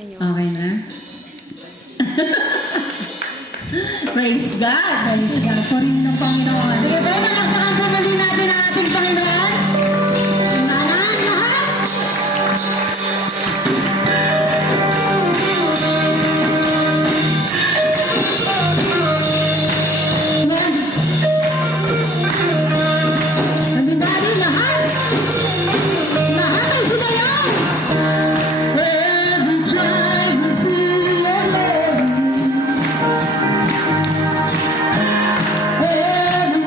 Ayun. Okay na? Praise God! Praise God! Purihin ng Panginoon. Sige po, palakpakan po muli natin ang ating Panginoon. Imanan lahat. Everybody, lahat. Lahat ay sumayaw. Every time I see your love, every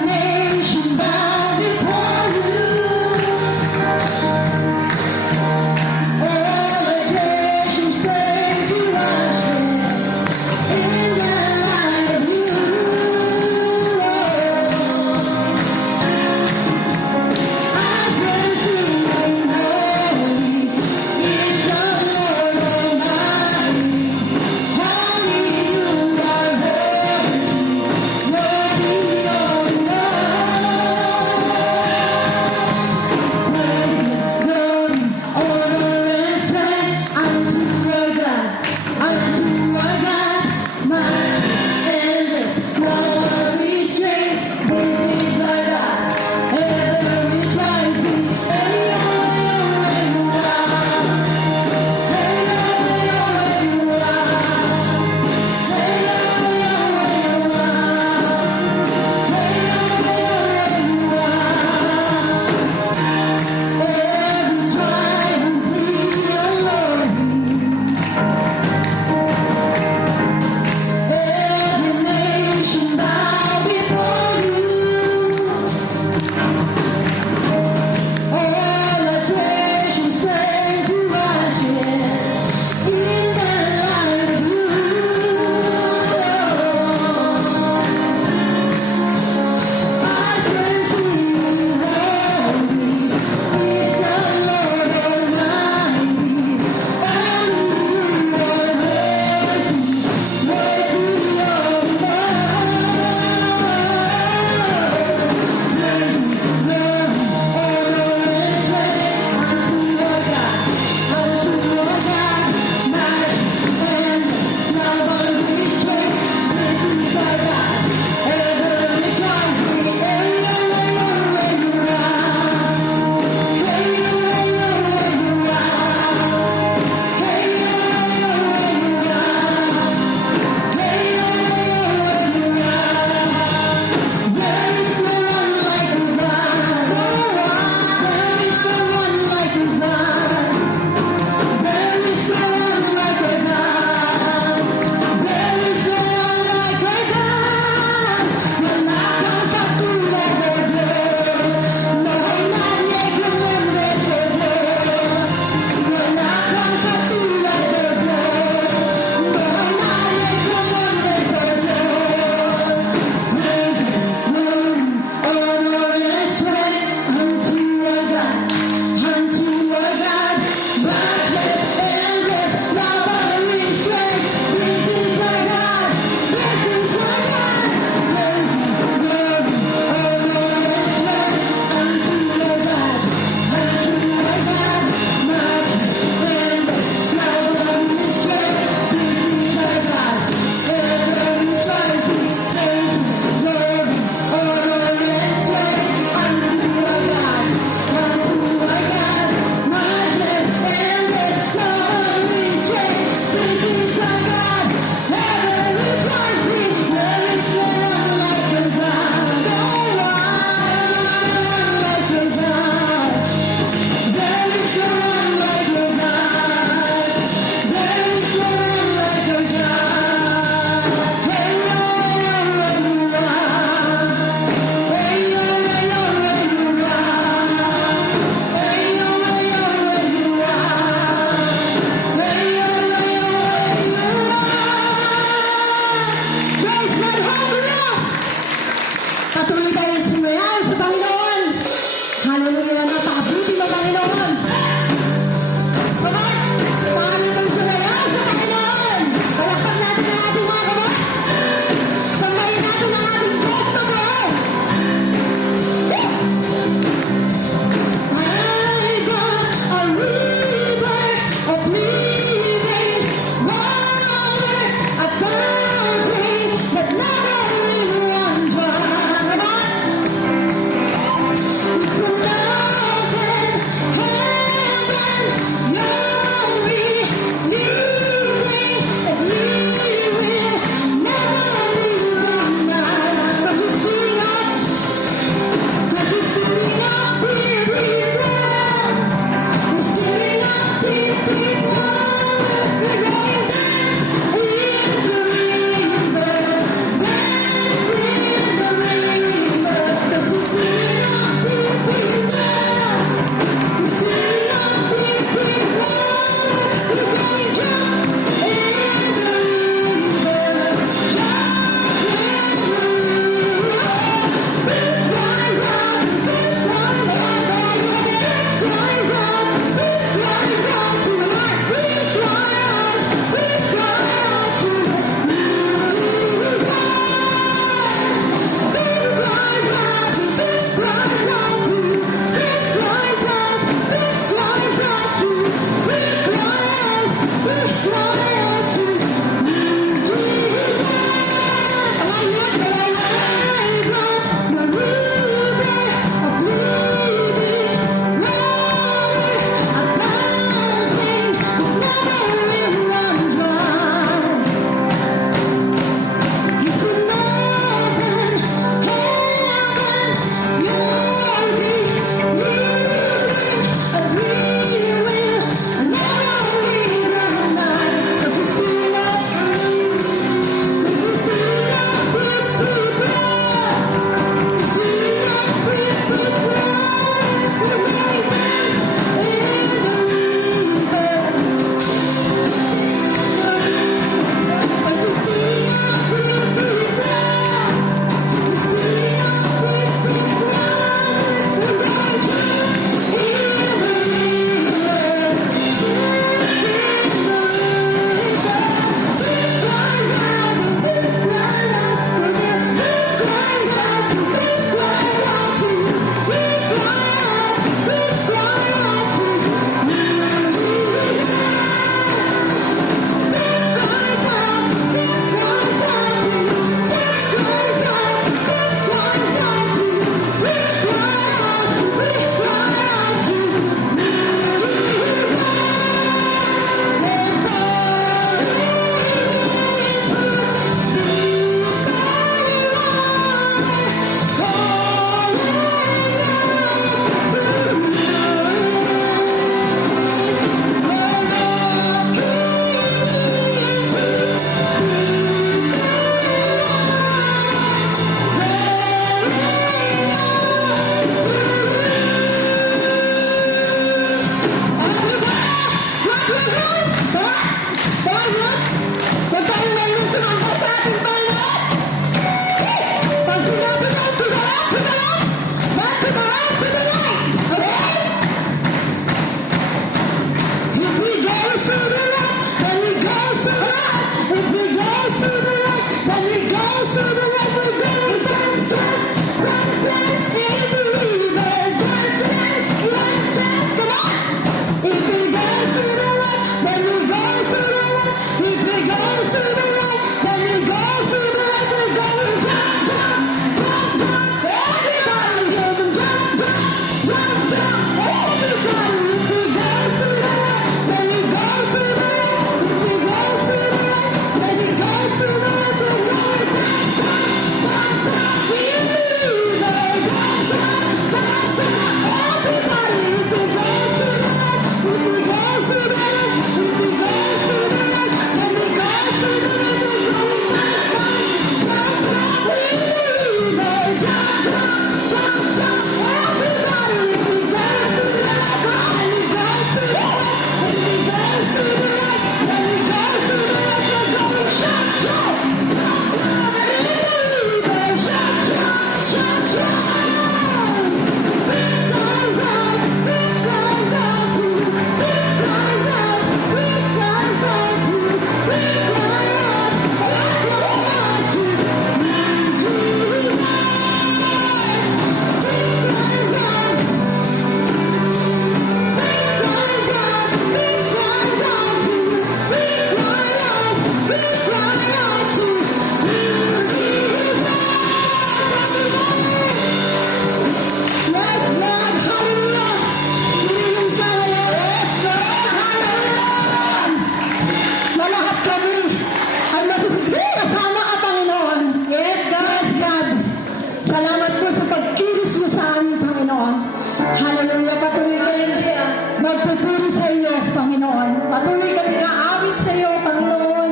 lagi sa iyo, Panginoon. Patuloy kami aawit sa iyo, Panginoon.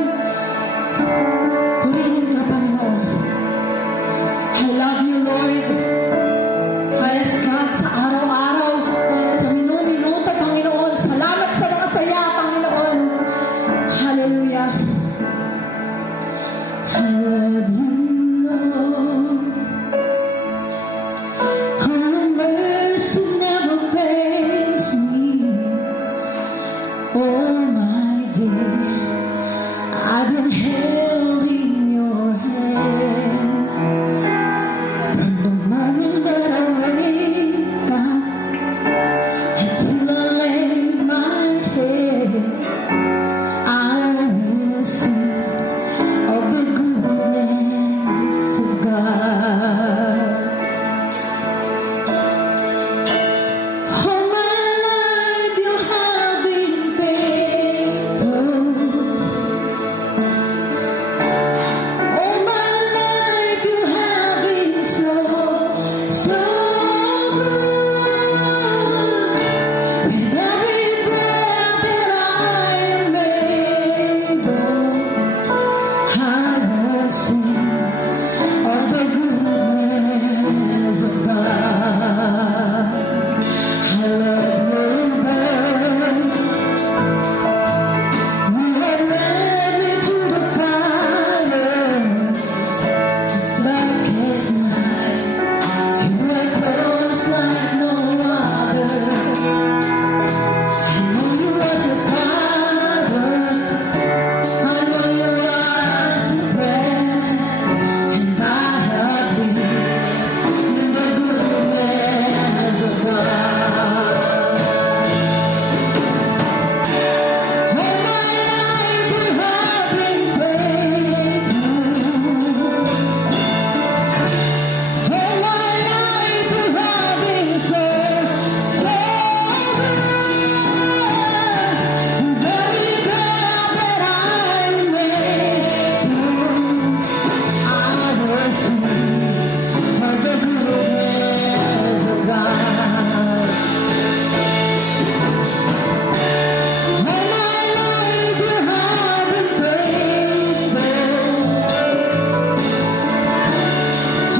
Purihin ka, Panginoon. I love you, Lord. Praise God sa araw-araw, sa minuto, Panginoon. Salamat sa mga saya, Panginoon. Hallelujah. I love you, Lord. Your mercy never fails me. All my day, I've been held in your hand. From the moment that I wake up until I lay my head, I will sing of the goodness of God. All my life you have been faithful. All my life you have been so, so good. With every breath that I am able, I will sing of the goodness of God. I love your voice. You have led me to the fire. Dark as night, you are close like no other. I know you as a father. I know you as a friend, and my heart beats in the goodness of God. All my life you have been faithful. All my life you have been so, so good. Every breath that I make, I will sing of the goodness of God. All my life you have been faithful.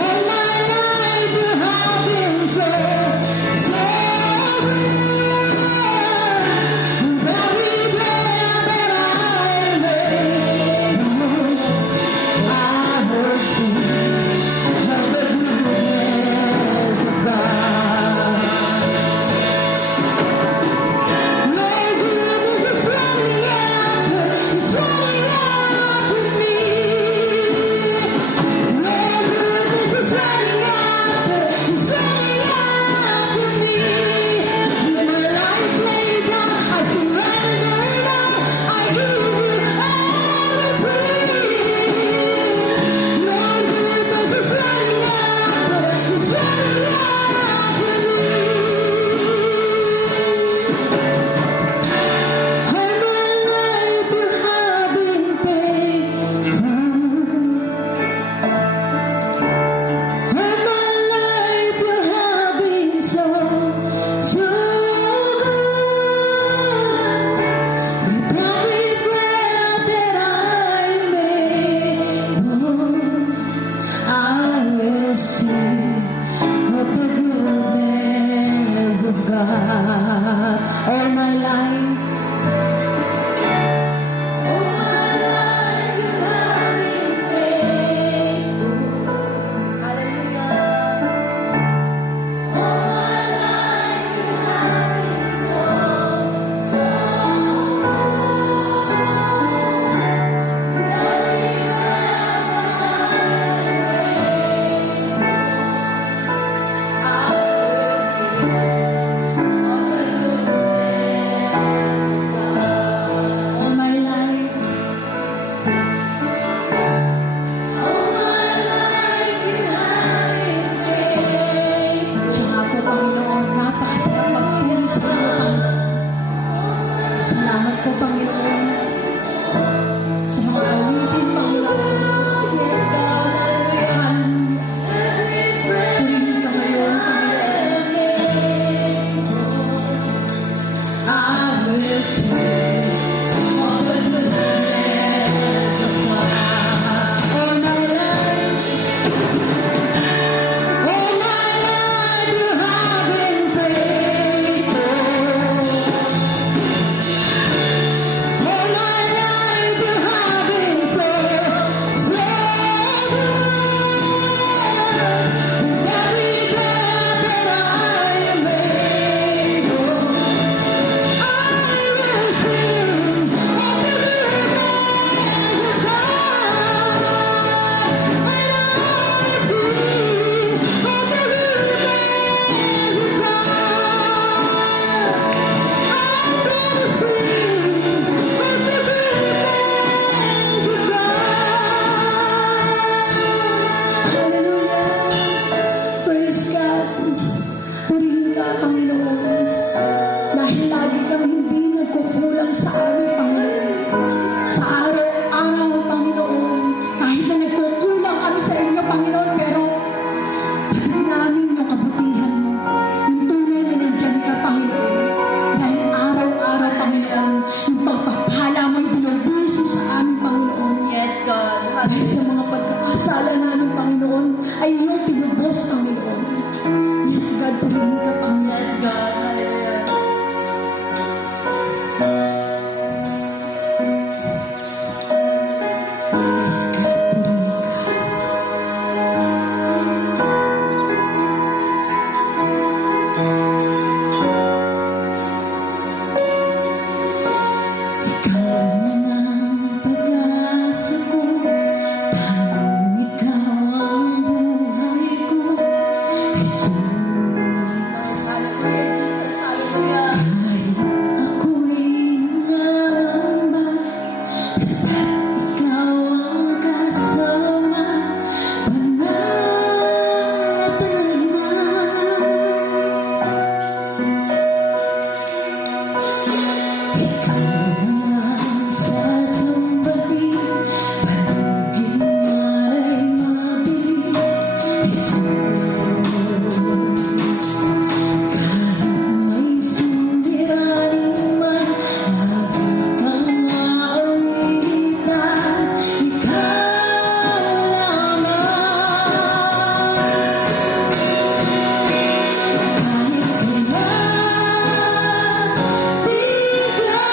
All my life you have been so, so good. Every breath that I make, I will sing of the goodness of God. Your goodness is running after, it's running after me. Your goodness is running after, it's running after me. With my life laid down, I surrender now. I give you everything. Your goodness is running after, it's running after me. All my life you have been faithful. All my life you have been so, so good. With every breath that I make, I will sing of the goodness of God. All my life. All my life you have been faithful. Hallelujah. All my life you have been so, so good. Every breath that I I will sing of the goodness of God. All my life, you have been faithful. All my life you have been so, so good. Every breath that I am able, I will sing of the goodness of God. And I will sing of the goodness of God. I'm gonna sing of the goodness of God. Hallelujah. Praise God. Purihin ka, Panginoon. Dahil lagi kang hindi nagkukulang sa amin, Panginoon. Sa araw-araw, Panginoon. Kahit na nagkukulang kami sa inyo, Panginoon, pero patuloy namin yung kabutihan mo. Yung tunay na nandiyan ka, Panginoon. Dahil araw-araw, Panginoon, yung pagpapala mo, yung binubuhos mo sa amin, Panginoon. Yes, God. Dahil sa mga pagkakasala namin, Panginoon, ay iyong pinubos, Panginoon. Yes, God, purihin ka, Panginoon. Yes, God. Hallelujah. Yes, God, purihin ka. Ikaw ang pag-asa ko, tanging ikaw ang buhay ko, Jesus. Hallelujah, Jesus. Hallelujah. Kahit ako'y nangamba, basta ikaw ang kasama, panatag na. Ikaw ang sasambahin, palaging alay mabili, Jesus. Kahit may siniraling man, lagi kang maawitan, ikaw lamang. Kahit kailan, di ka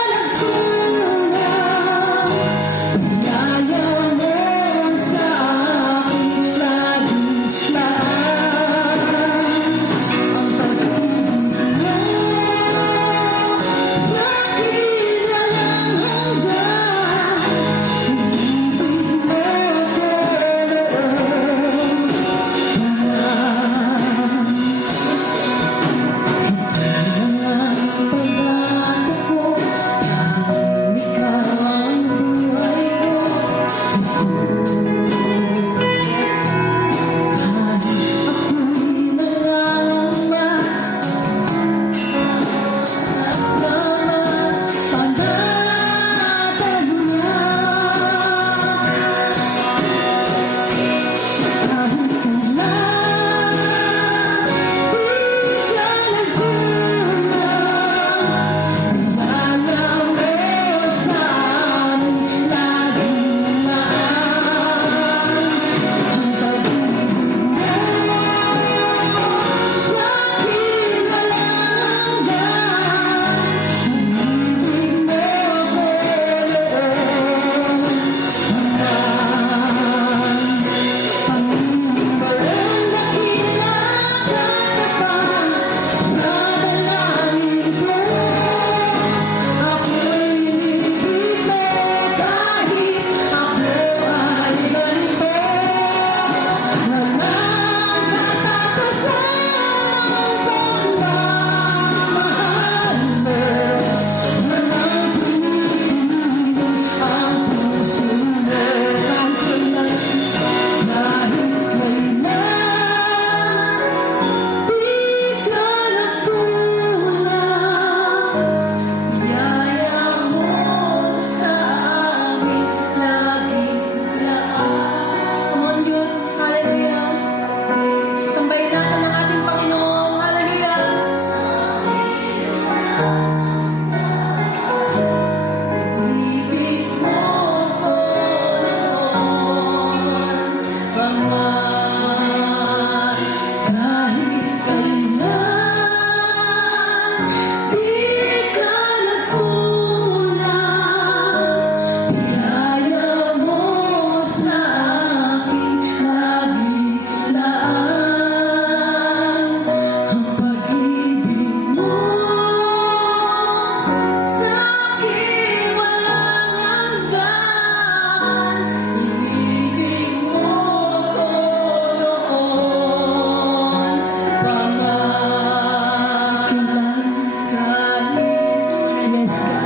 Yes, God.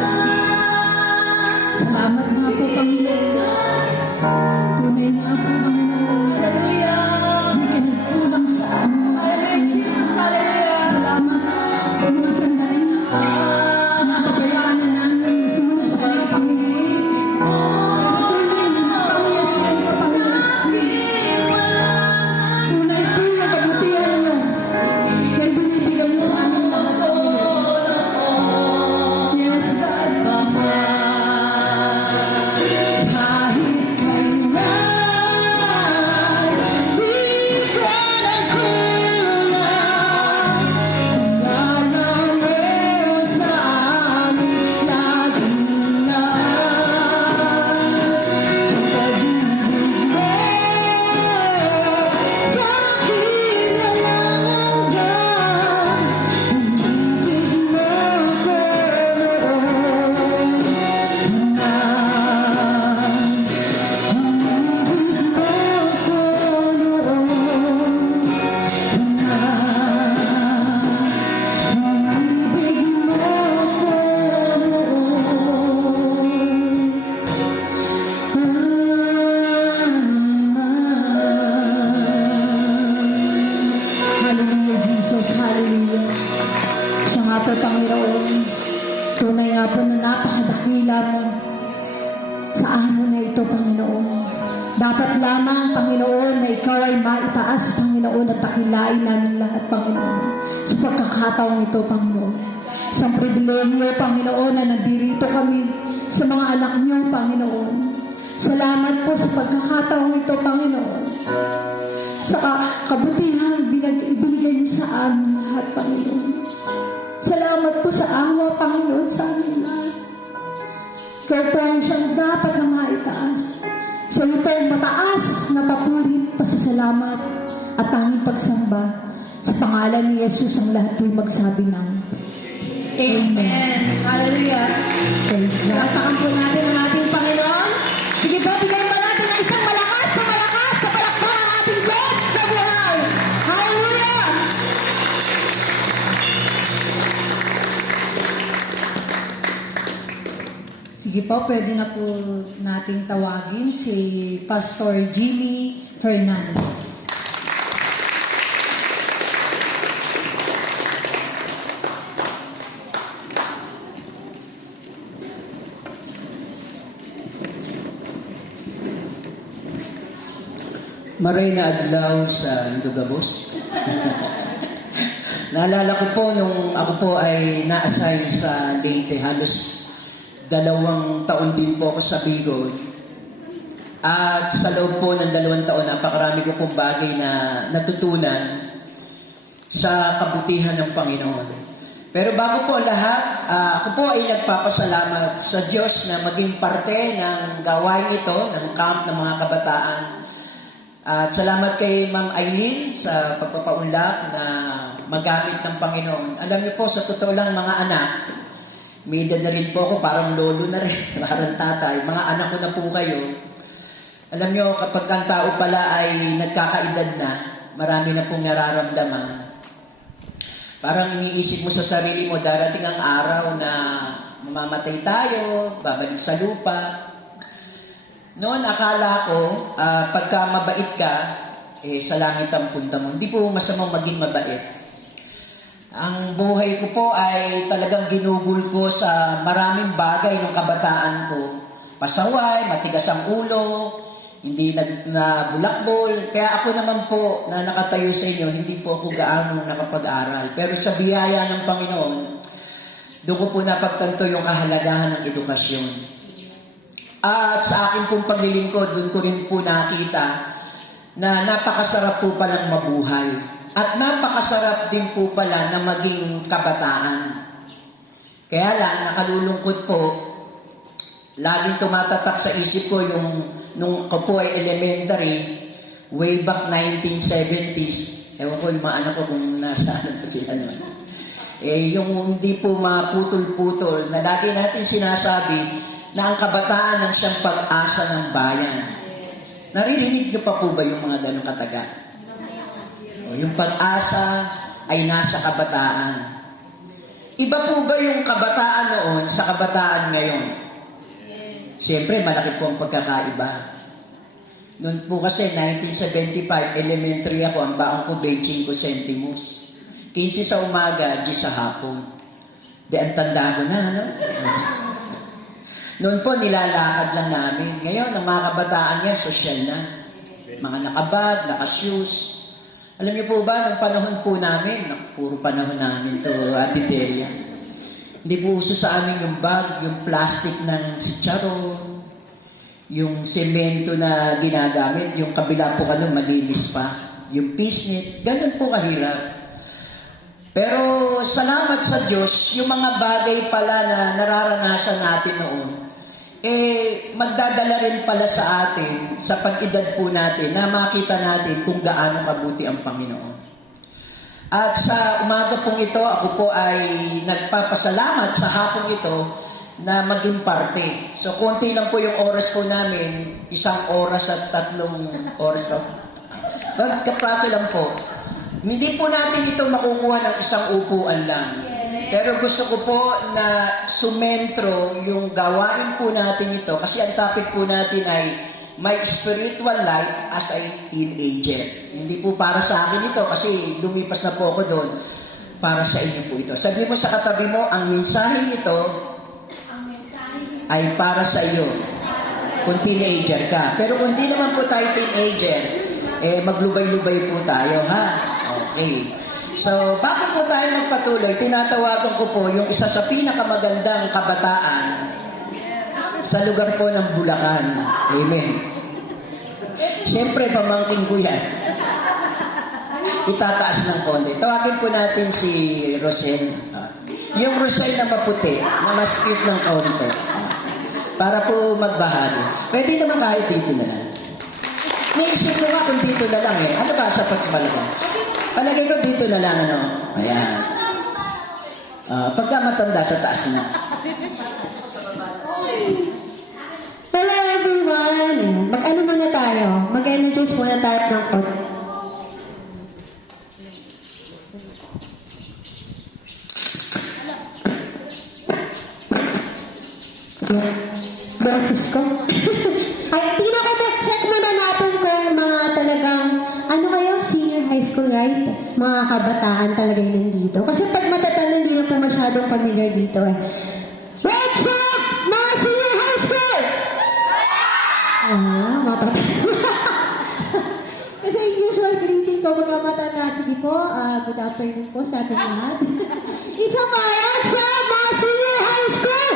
Salamat nga po, Panginoon. Tunay nga po, Panginoon. Hallelujah. Hindi ka nagkulang sa amin. Hallelujah, Jesus. Hallelujah. Salamat sa mga sandali na napabayaan na namin sumunod sa iyo, Panginoon. Tunay na kapangyarihan ka, Panginoon, sa amin. Tunay po yung kabutihan mo. Kaya binibigay mo sa amin lahat, Panginoon. Yes, God. Kahit kailan, di ka nagkulang. Tingala mo sa amin laging na. Ang pag-ibig mo sa akin ang hanggan. Pinibig mo ko noon na. Hallelujah, Jesus. Hallelujah. Siya nga po, Panginoon. Tunay nga po na napakadakila mo sa araw na ito, Panginoon. Dapat lamang, Panginoon, na ikaw ay maitaas, Panginoon, at takilain namin lahat, Panginoon. Sa pagkakataong ito, Panginoon. Sa pribilehyo, Panginoon, na nandito kami sa mga anak niyo, Panginoon. Salamat po sa pagkakataong ito, Panginoon. Sa kabutihan ibinigay niyo sa amin lahat, Panginoon. Salamat po sa awa, Panginoon, sa amin lahat. Ikaw po ang siyang dapat na maitaas. Sa iyo po ang mataas na papurit, pasasalamat at tanging pagsamba. Sa pangalan ni Jesus ang lahat po'y magsabi ng Amen. Hallelujah. Praise God. Lapakan po natin ang ating Panginoon. Sige po, bigyan pa natin ng isang malakas na palakpak ang ating Diyos na buhay. Hallelujah. Sige po, pwede na po nating tawagin si Pastor Jimmy Fernandez. Maray na adlaw sa Indogabos. Naalala ko po nung ako po ay na-assign sa Leyte, halos 2 taon din po ako sa Bicol. At sa loob po ng 2 taon, napakarami ko pong bagay na natutunan sa kabutihan ng Panginoon. Pero bago po lahat, ako po ay nagpapasalamat sa Diyos na maging parte ng gawain ito, ng camp ng mga kabataan. At salamat kay Ma'am Aileen sa pagpapaunlak na magamit ng Panginoon. Alam niyo po, sa totoo lang mga anak, may edad na rin po ako, parang lolo na rin, parang tatay. Mga anak ko na po kayo. Alam niyo, kapag ang tao pala ay nagkakaedad na, marami na pong nararamdaman. Parang iniisip mo sa sarili mo, darating ang araw na mamamatay tayo, babalik sa lupa. Noon, akala ko, pagka mabait ka, sa langit ang punta mo. Hindi po masamang maging mabait. Ang buhay ko po ay talagang ginugol ko sa maraming bagay ng kabataan ko. Pasaway, matigas ang ulo, hindi na bulakbol. Kaya ako naman po na nakatayo sa inyo, hindi po ako gaano nakapag-aral. Pero sa biyaya ng Panginoon, doon ko po napagtanto yung kahalagahan ng edukasyon. At sa akin pong paglilingkod, doon ko rin po nakita na napakasarap po palang mabuhay. At napakasarap din po pala na maging kabataan. Kaya lang, nakalulungkot po, laging tumatatak sa isip ko yung nung ko po ay elementary, way back 1970s. Ewan ko yung mga anak ko kung nasaan pa sila naman. Yung hindi po maputol-putol, na lagi natin sinasabi, na ang kabataan ang siyang pag-asa ng bayan. Naririnig niyo pa po ba yung mga ganong kataga? Yung pag-asa ay nasa kabataan. Iba po ba yung kabataan noon sa kabataan ngayon? Siyempre, malaki po ang pagkakaiba. Noon po kasi, 1975, elementary ako, ang baon ko 25 centimos. 15 sa umaga, 10 sa hapon. Di, ang tanda ko na, ano? Noon po, nilalakad lang namin. Ngayon, ang mga kabataan niya, social na. Mga nakabag, nakashoes. Alam niyo po ba, nung panahon po namin, puro panahon namin to, Ate Delia. Hindi po uso sa amin yung bag, yung plastic ng chicharon, yung semento na ginagamit, yung kabila po kanong malinis pa, yung pisnit, ganun po kahirap. Pero salamat sa Diyos, yung mga bagay pala na nararanasan natin noon, magdadala rin pala sa atin, sa pag-edad po natin, na makita natin kung gaano kabuti ang Panginoon. At sa umaga pong ito, ako po ay nagpapasalamat sa hapong ito na maging parte. So, konti lang po yung oras po namin, 1 oras at 3 oras na. Kapraso lang po. Hindi po natin ito makukuha ng isang upuan lang. Pero gusto ko po na sumentro yung gawain po natin ito kasi ang topic po natin ay my spiritual life as a teenager. Hindi po para sa akin ito kasi lumipas na po ako doon. Para sa inyo po ito. Sabi mo sa katabi mo, ang mensaheng ito ay para sa iyo kung teenager ka. Pero kung hindi naman po tayo teenager, maglubay-lubay po tayo, ha? Okay. So, bakit po tayo magpatuloy? Tinatawagan ko po yung isa sa pinakamagandang kabataan sa lugar po ng Bulacan. Amen. Siyempre, pamangkin ko yan. Itataas ng konti. Tawagin po natin si Rosel. Yung Rosel na maputi, na mas cute ng konti. Para po magbahagi. Pwede naman kahit dito na lang. Naisip ko nga kung dito na lang eh. Ano ba sapat sa malaga? Palagay ko dito na lang, ano? Ayan. Pagka matanda sa taas na. Hello everyone! Mag-ano muna tayo? Mag-energize muna tayo ng konti. Boses ko. Ay, pinaka-check muna natin kung mga talagang, ano kayo, senior high school, right? Mga kabataan talaga yung nandito. Kasi pag matatanda, hindi na po masyadong familiar dito eh. What's up, mga senior high school? Kasi usual greeting ko, mga matanda. Sige po, good afternoon po sa ating lahat. Isa pa, what's up, mga senior high school?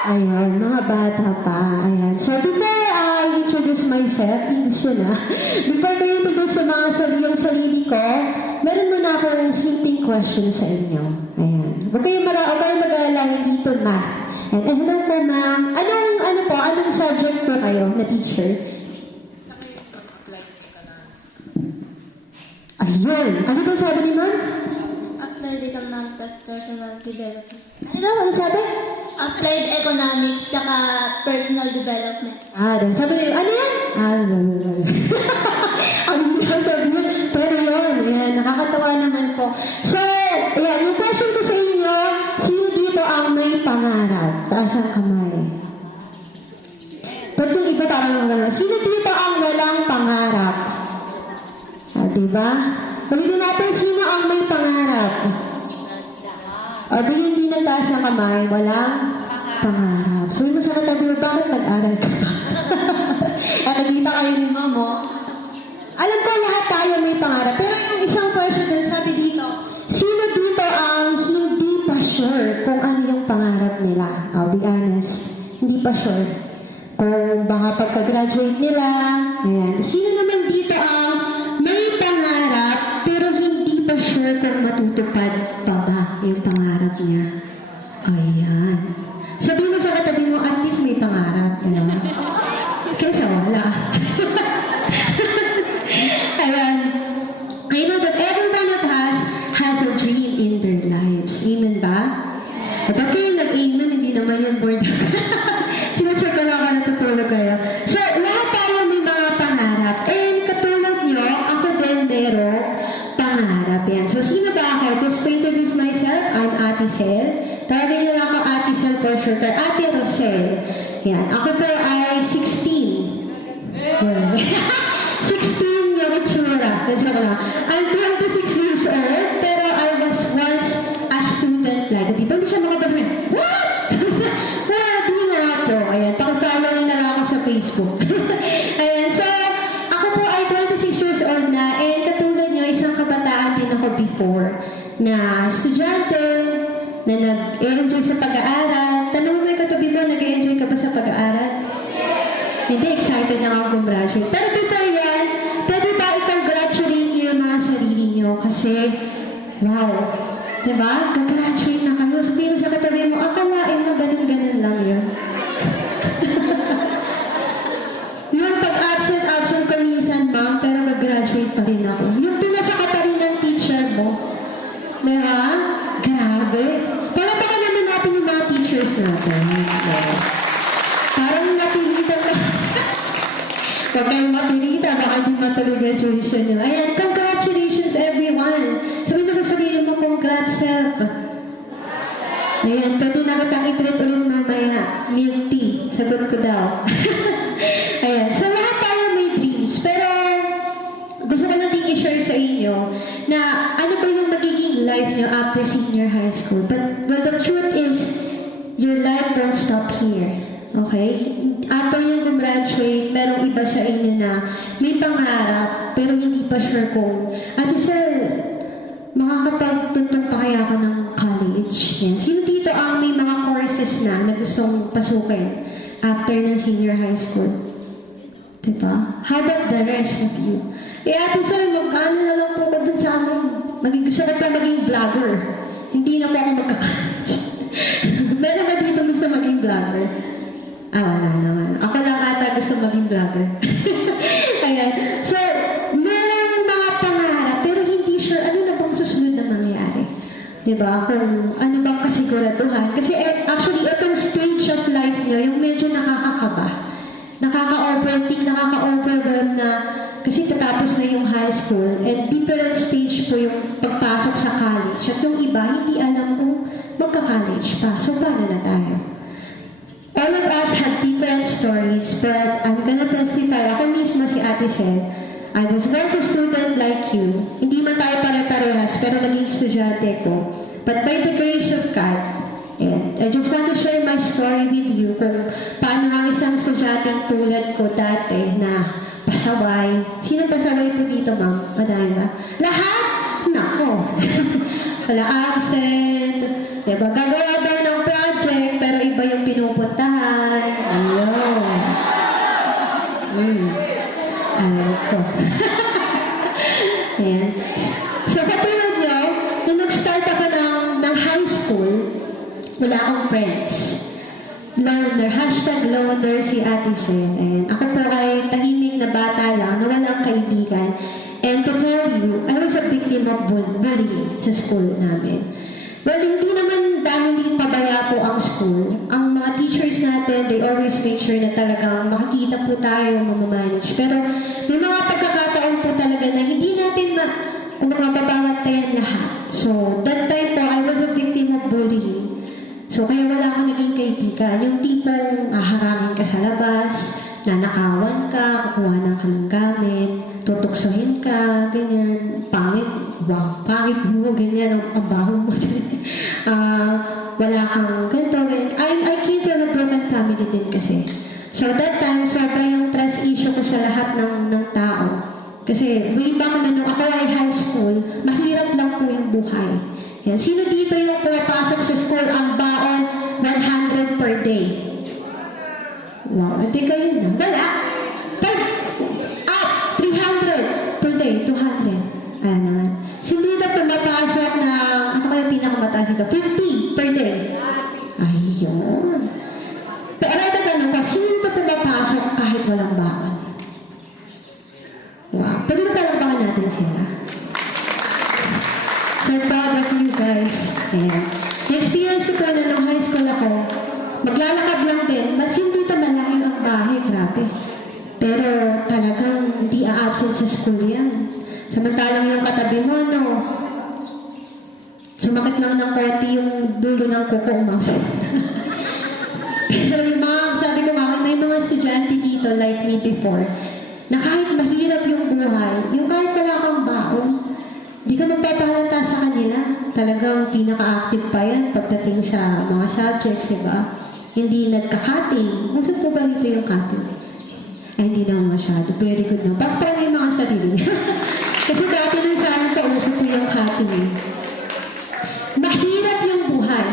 Ayan, mga bata pa. Ayan. So, before I introduce myself, English yun Before ko introduce sa mga sarili ko, meron muna akong sleeping question sa inyo. Ayan. Huwag kayong mag-alala, hindi ito na. And hello po, ma'am. Anong subject po kayo na teacher? Ayun. Ano po sabi ni ma'am? Applied Economics Personal Development. Ano sabi? Applied Economics tsaka Personal Development. Sabi niyo, ano yan? Ano yung sabi niyo? Pero yun, yan, nakakatawa naman po. So, yan, yung question ko sa inyo, sino dito ang may pangarap? Taas ang kamay. Pero yung iba parang wala. Sino dito ang walang pangarap? Diba? Ulitin natin, sino ang may pangarap? Di hindi nagtaas ng kamay, walang pangarap. So, yung sa katabi, bakit nag-aral ka pa? At nagkita kayo ni Mamo. Alam ko lahat tayo may pangarap. Pero yung isang question din, sabi dito, sino dito ang hindi pa sure kung ano yung pangarap nila? I'll be honest, hindi pa sure. Kung baka pagka-graduate nila, ayan. Sino naman dito ang may pangarap pero hindi pa sure kung matutupad pa ba yung pangarap niya? Ayan. Sabi mo sa katabi mo, at least may pangarap. Kaysa wala. Ayan. I know that every one of us has a dream in their lives. Amen ba? At ba't kayo nag-amen? Hindi naman yung board. Sinasag ko lang ka natutulog kayo. So, lahat tayo may mga pangarap. And katulad nyo, ako din merong pangarap yan. So, sino ba ako? Just to introduce myself, I'm for sure. Ate Rosel. Yan. Ako po ay 16. Yan. 16 yung itsura. Joke lang. I'm 26 years old, pero I was once a student like. Di ba hindi siya makabasa? What? Well, di na ako. Ayan. Pakipollow na lang ako sa Facebook. Ayan. So, ako po ay 26 years old na, and katulad niyo, isang kabataan din ako before na estudyante, na nag-enjoy sa pag-aaral. Tanong mo yung katabi mo, nag-enjoy ka ba sa pag-aaral? Hindi, excited na ako gumraduate. Pero before yan, pwede ba i-congratulate niyo yung mga sarili niyo? Kasi, wow, diba? Gagraduate na kayo. Sabihin mo sa katabi mo, akalain na ganun-ganun lang yun. Yung pag-absent ko minsan, ma'am, pero mag-graduate pa rin ako. Yung pinasaka pa rin ng teacher mo, diba? Grabe. Palatakan naman natin yung mga teachers natin. Parang napilitan na. Huwag kayong mapilitan, baka hindi matuloy graduation nyo. Ayan, congratulations everyone. Sabihin mo, congrats self. Ayan, pwede na kitang i-treat ulit mamaya. Milk tea. Sagot ko daw. Ayan, so lahat tayo may dreams. Pero gusto ko natin i-share sa inyo na ano ba yung magiging life nyo after senior high school. But well, the truth is, your life won't stop here. Okay? After yung gumraduate, merong iba sa inyo na may pangarap, pero hindi pa sure kung, Ate Sir, makakapagtuntun pa kaya ako ng college? Yan. Sino dito ang may mga courses na gustong pasukin after ng senior high school? Diba? How about the rest of you? Eh, Ate Sir, magkano na lang po ko dun sa amin? Gusto ko pa maging vlogger. Hindi na po ako magka-college. Meron ba dito gusto maging vlogger? Wala naman. Ako lang ata gusto maging vlogger. Ayan. So, meron mga pangarap, pero hindi sure ano na bang susunod na mangyayari. Diba? Kung ano bang kasiguraduhan. Kasi actually, itong stage of life nyo, yung medyo nakakakaba. Nakaka-overthink, nakaka-overwhelm na kasi tatapos na yung high school and different stage po yung pagpasok sa college. At yung iba, hindi alam kung magka-college pa. So, paano na tayo? All of us had different stories, but I'm gonna testify. Ako mismo si Ate Sel. I was once a student like you. Hindi man tayo pare-parehas, pero naging estudyante ko. But by the grace of God, and I just want to share my story with you kung paano ang isang estudyanteng tulad ko dati na pasaway. Sino pasaway po dito, ma'am? Madami ba? Lahat? Nako. Wala absent. Diba? Gagawa daw ng project, pero iba yung pinupuntahan. Ayun. Ayaw ko. Ayan. So, katulad nyo, nung nag-start ako ng high school, wala akong friends. Loner. #loner si Ate Sel. Ayan. Ako po ay tahimik na bata lang na walang kaibigan. And to tell you, I was a victim of bullying sa school namin. Well, hindi naman dahil pabaya po ang school. Ang mga teachers natin, they always make sure na talagang makikita po tayo, mamamanage. Pero may mga pagkakataon po talaga na hindi natin mababantayan lahat. So, that time po, I was a victim of bullying. So, kaya wala akong naging kaibigan. Yung tipong haharangin ka sa labas, nanakawan ka, kukuha ng kang gamit, tutuksohin ka, ganyan, pangit mo, ganyan, ang baho mo. Wala kang ganito, ganyan. I came from a broken family din kasi. So, that time, sobra yung trust issue ko sa lahat ng tao. Kasi, way back na nung ako ay high school, mahirap lang po yung buhay. Yan. Sino dito yung pumapasok sa school ang baon 100 per day? Wow, hindi kayo na. Wala. 300 per day, 200. Ayan naman. Sino dito pumapasok na, ano kayo pinakamataas dito? 50 per day. Ayun. Pero ito ganun pa, sino dito pumapasok kahit walang baon? Wow. Pero natalakpakan natin sila. So proud of you guys. Ayan. Na-experience ko na nung high school ako, maglalakad lang din. Mas hindi ito malaki ang bahay, grabe. Pero talagang hindi a-absent sa school yan. Samantalang yung katabi mo, no, sumakit lang ng konti yung dulo ng kuko mo. Pero yung mga, sabi ko nga, may mga estudyante dito like me before, na kahit mahirap yung buhay, yung kahit wala kang baon, di ka nagpapalata sa kanila. Talagang pinaka-active pa yan pagdating sa mga subjects, diba? Hindi nagka-cutting. Gusto po ba dito yung cutting? Ay, hindi naman masyado. Very good na. Pagpala yung mga sarili niya. Kasi dati nung sana kausap ko yung cutting eh. Mahirap yung buhay.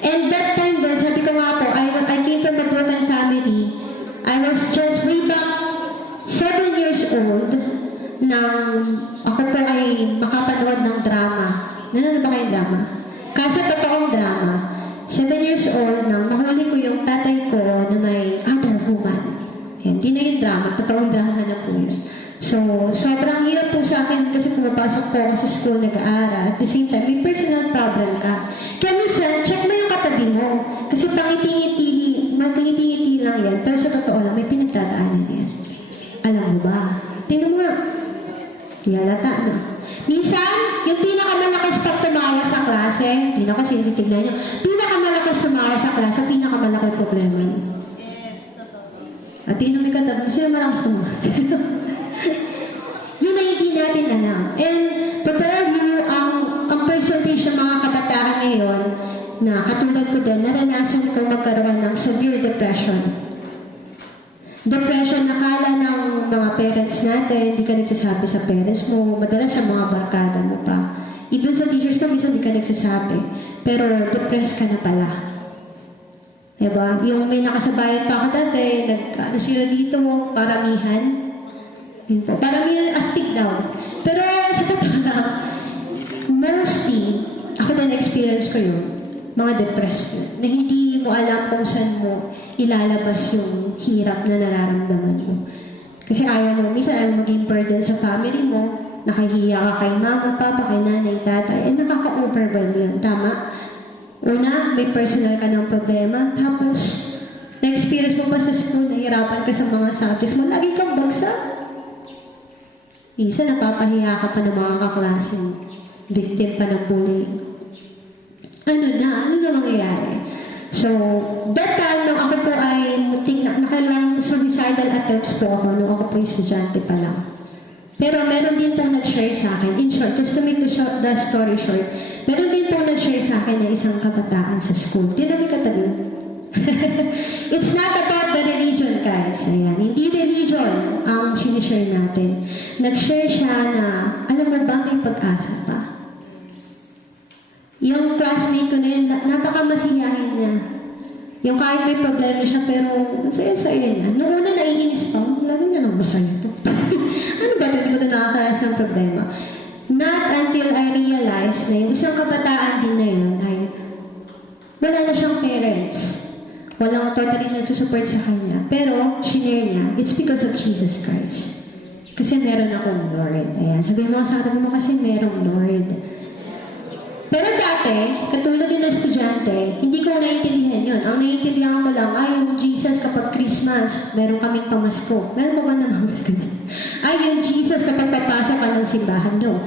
And that time then, sabi ko nga po, I came from a broken family. I was just way back 7 years old nang ako po ay makapanood ng drama. Nanonood ba kayong drama? Kasi totoong drama. 7 years old nang mahuli ko yung tatay ko na may other woman. Hindi na yung drama, totoong drama na po yun. So, sobrang hirap po sa akin kasi pumapasok po ako sa school, nag-aaral. At the same time, may personal problem ka. Kaya minsan, check mo yung katabi mo. Kasi pangiti-ngiti lang yan. Pero sa totoo lang, may pinagdadaanan yan. Alam mo ba? Tingnan mo nga. Yalata na. Minsan, yung pinakamalakas pag tumaya sa klase, hindi na kasi titignan nyo, pinakamalakas tumaya sa klase, pinakamalakas problema yun. At tingnan mo yung katabi mo, sino malakas tumaya? Yun na hindi natin alam. And to tell you, ang percentage ng mga kabataan ngayon na katulad ko din, naranasan ko magkaroon ng severe depression. Depression, nakala ng mga parents natin, hindi ka nagsasabi sa parents mo, madalas sa mga barkada mo pa. Even sa teachers ko, minsan hindi ka nagsasabi. Pero depressed ka na pala. Diba? Yung may nakasabayan pa ako dati, ano sila dito, paramihan. Yun po. Paramihan astig daw. Pero sa totoo lang, mostly, ako na na-experience ko yun, mga depression, na hindi mo alam kung saan mo ilalabas yung hirap na nararamdaman mo. Kasi ayaw mo, minsan ayaw maging burden sa family mo, nakahiya ka kay mama, papa, kay nanay, tatay, and nakaka-overwhelm yun. Tama? Una, may personal ka ng problema, tapos, na-experience mo pa sa school, nahihirapan ka sa mga subjects mo, lagi kang bagsak. Isa, napapahiya ka pa ng mga kaklaseng victim pa ng bullying. Ano na mangyayari? So, that time, nung ako po ay nakalang suicidal attempts po ako nung ako po estudyante pa lang. Pero meron din pong nag-share sa akin. In short, just to make the story short, meron din pong nag-share sa akin na isang kabataan sa school. Di na may katabi. It's not about the religion, guys. Ayan. Hindi religion ang sinishare natin. Nag-share siya na, alam mo ba, may pag-asa pa. Yung classmate ko na yun, napakamasiyahin niya. Yung kahit may problema siya, pero masaya-saya na. Noong una, naiinis pa, lalo na lang masaya to. Ano ba ito? Hindi ko ito nakakalas ng problema. Not until I realized na yung isang kabataan din na yun ay wala na siyang parents. Walang totally nagsusupport sa kanya. Pero, shinare niya, it's because of Jesus Christ. Kasi meron akong Lord. Ayan. Sabihin mo sa atin mo kasi merong Lord. Pero dati, katulad din ng estudyante, hindi ko naiintindihan yun. Ang naiintindihan ko lang, ay yung Jesus kapag Christmas, meron kaming pamasko. Meron mo ba na pamasko? Ay yung Jesus kapag papasok ka ng simbahan, no.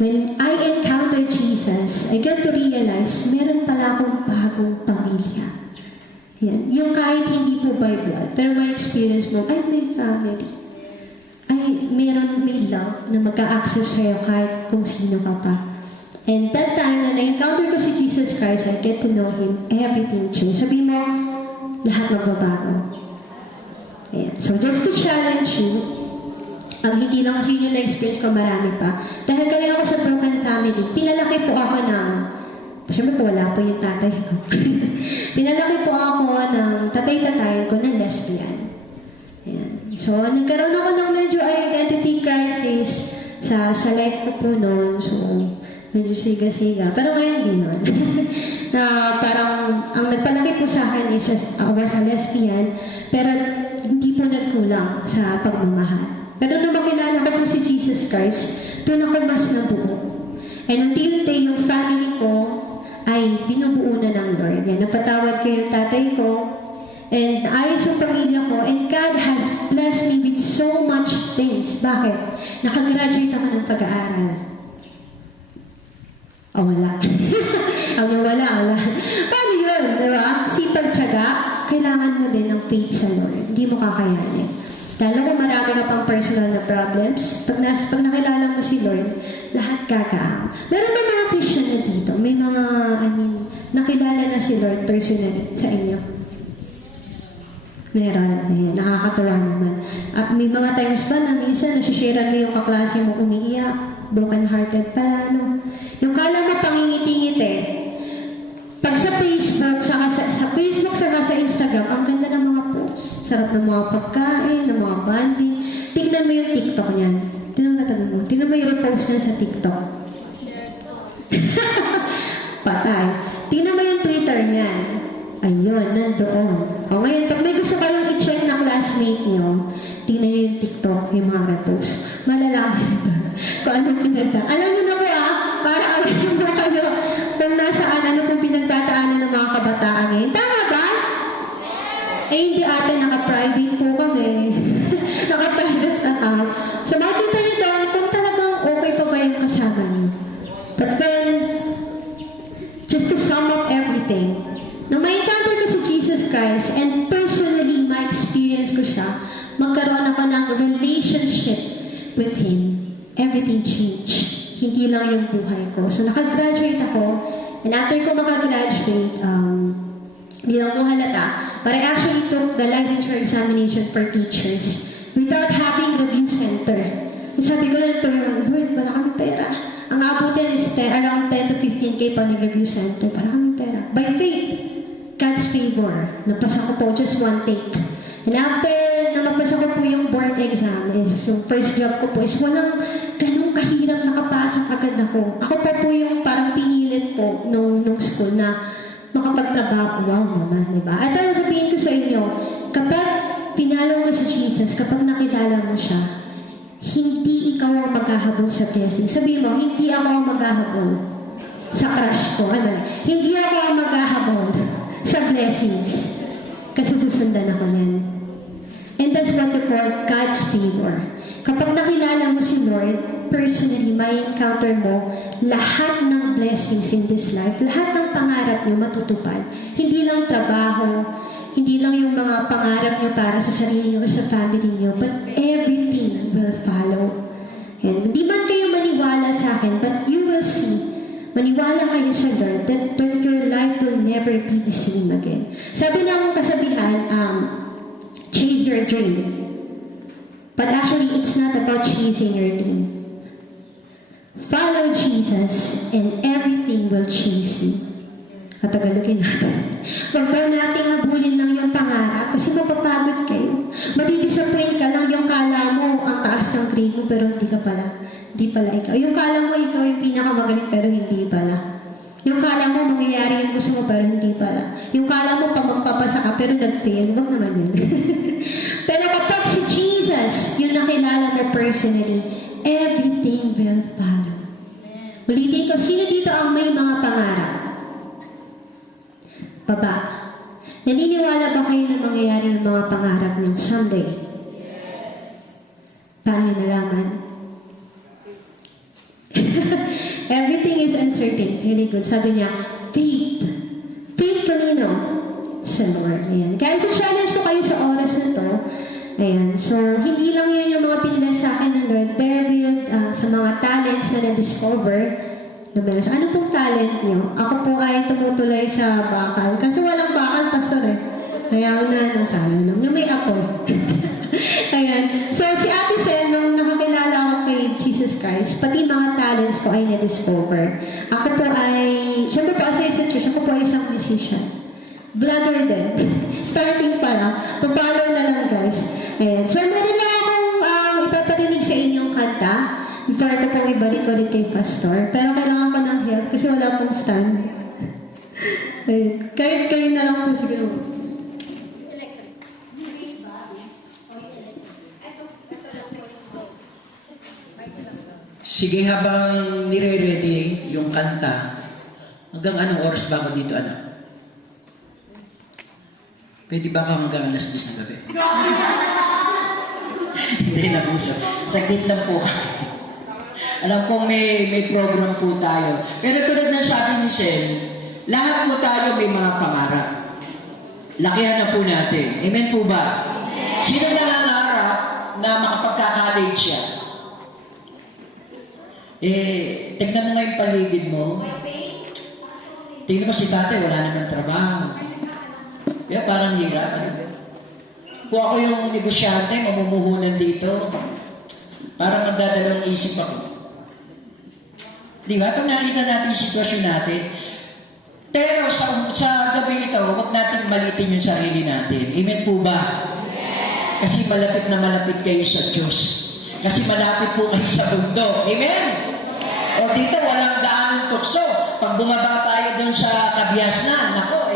When I encounter Jesus, I get to realize, meron pala akong bagong pamilya. Yan. Yung kahit hindi po by blood, pero may experience mo, ay may family. Ay may love na mag-a-accept sa'yo kahit kung sino ka pa. And that time, na na-encounter ko si Jesus Christ, I get to know Him, everything changed. Sabi mo, lahat magbabago. Ayan. So, just to challenge you, hindi lang kasi yun na-experience ko, marami pa. Dahil kaya ako sa broken family, pinalaki po ako ng, siyempre po, wala po yung tatay ko. Pinalaki po ako ng tatay-tatay ko na lesbian. Ayan. So, nagkaroon ako ng medyo identity crisis sa life ko po noon. So, medyo siga-siga. Pero ngayon hindi naman. Na parang, ang nagpalaki po sa akin is ako sa lesbian, pero hindi po nagkulang sa pagmamahal. Pero nung makilala ko po si Jesus Christ, doon ako mas nabuo. And unti-unti yung family ko ay binubuo na ng Lord. Yan, napatawad ko yung tatay ko, and ayos yung pamilya ko, and God has blessed me with so much things. Bakit? Nakagraduate ako ng pag-aaral. Oh, wala. Wala. Paano yun? Diba? Sipag kailangan mo din ng faith sa Lord. Hindi mo kakayanin. Lalo kung marami ka pang personal na problems, pag nakilala mo si Lord, lahat gagaang. Meron ba mga Christian na dito? May mga, nakilala na si Lord personally sa inyo? Meron. Ayan, nakakatawa naman. At may mga times ba na minsan nasishare mo yung kaklase mo umiiyak, broken-hearted pala, no? Yung kala mo pangingiti-ngiti, pag sa Facebook, sa Facebook, sa Instagram, ang ganda ng mga posts. Sarap ng mga pagkain, ng mga bonding. Tingnan mo yung TikTok niyan. Tingnan mo yung repost niyan sa TikTok. Patay. Tingnan mo yung Twitter niyan. Ayun, nandoon. O ngayon, pag may gusto kayong i-check na classmate nyo, tingnan nyo yung TikTok, yung mga repost. Malalaman ito kung anong pinagda. Alam nyo na ko para alam mo kayo kung nasaan, ano kung pinagtataanan ng mga kabataan ngayon. Tama ba? Eh, hindi ate, naka-private po kami. Naka-private account. So, makikita nyo doon kung talagang okay pa ba yung kasama nyo. But then, just to sum up everything, nang ma-encounter ko si Jesus Christ, and personally, ma-experience ko siya, magkaroon ako ng relationship with Him. Everything changed. Hindi lang yung buhay ko. So, nakagraduate ako, and after ko makagraduate, hindi lang mo halata, but I actually took the licensure examination for teachers without having review center. Sabi ko lang ito, Lord, wala kami pera. Ang abutin is around 10 to 15K pa may review center. Wala kami pera. By faith, God's favor. Napasa ko po just one take. And after na mapasa ko po yung board exam, yung first job ko po is walang ganun kahirap nakapasok agad ako. Ako pa po yung parang pinilit po nung school na makapagtrabaho. Wow naman, di ba? At ano sabihin ko sa inyo, kapag pinalo mo si Jesus, kapag nakilala mo siya, hindi ikaw ang maghahabol sa blessing. Sabihin mo, hindi ako ang maghahabol sa crush ko. Ano? Hindi ako ang maghahabol sa blessings. Kasi susundan ako yan. And that's what we call God's favor. Kapag nakilala mo si Lord, personally, may encounter mo lahat ng blessings in this life, lahat ng pangarap niyo matutupad. Hindi lang trabaho, hindi lang yung mga pangarap niyo para sa sarili niyo o sa family niyo, but everything will follow. And hindi man kayo maniwala sa akin, but you will see, maniwala kayo sa Lord, that your life will never be the same again. Sabi ng kasabihan, chase your dream. But actually, it's not about chasing your dream. Follow Jesus and everything will chase you. Katagalogin natin. Huwag daw nating habulin lang yung pangarap kasi mapapagod kayo. Madidisappoint ka lang yung kala mo ang taas ng grade mo pero hindi ka pala. Hindi pala ikaw. Yung kala mo ikaw yung pinakamagaling pero hindi pala. Yung kala mo mangyayari yung gusto mo pero hindi pala. Yung kala mo pa magpapasa ka pero nag-fail. Huwag naman yun. Pero kapag si Jesus, yung nakilala mo personally, everything will follow. Ulitin ko, sino dito ang may mga pangarap? Baba. Naniniwala ba kayo na mangyayari yung mga pangarap ng someday? Paano nalaman? Everything is uncertain. Really good. Sabi niya, faith. Faith kanino? Sa Lord. Ayan. Kaya challenge ko kayo sa oras na to. Ayan. So, hindi lang yun yung mga pinilas sa akin ng Lord. Pero yun, sa mga talents na na-discover, ano pong talent niyo? Ako po ay tumutuloy sa bakal. Kasi walang bakal, pastor eh. Kaya na, nasala lang. May ako. Ayan. So, si Ate Sen, nung nakakilala ako kay Jesus Christ, pati mga talents ko ay na-discover. Ako po ay, syempre po kasi sa church, ako po ay isang musician. Brother din. Starting pa lang. Papalo na lang, guys. Ayan. So, meron na akong ipaparinig sa inyong kanta. Before ko pong ibalik ulit kay Pastor. Pero kailangan ko ng help kasi wala pong stand. Ayan. Kahit kayo na lang po siguro. Sige, habang nire-ready yung kanta, hanggang anong oras ba ako dito, anak? Pwede ba ako hanggang alas 10 ng gabi? Hindi na po, sir. Saglit lang po. Alam kong may program po tayo. Pero tulad ng sabi ni Shen, lahat po tayo may mga pangarap. lakihan na po natin. Amen po ba? Sino nangangarap na makapagka-college siya? Tignan mo nga yung paligid mo. Tingnan mo si tatay, wala naman trabaho. Kaya parang hirap. Kung ako yung negosyante, mamumuhunan dito, parang magdadalawang isip ako. Di ba? Pag nakita natin yung sitwasyon natin, pero sa gabi ito, huwag natin malitin yung sarili natin. Amen po ba? Kasi malapit na malapit kayo sa Diyos. Kasi malapit po kayo sa bundok. Amen? O dito, walang daanong tukso. Pag bumaba tayo doon sa Kabiasnan, nako,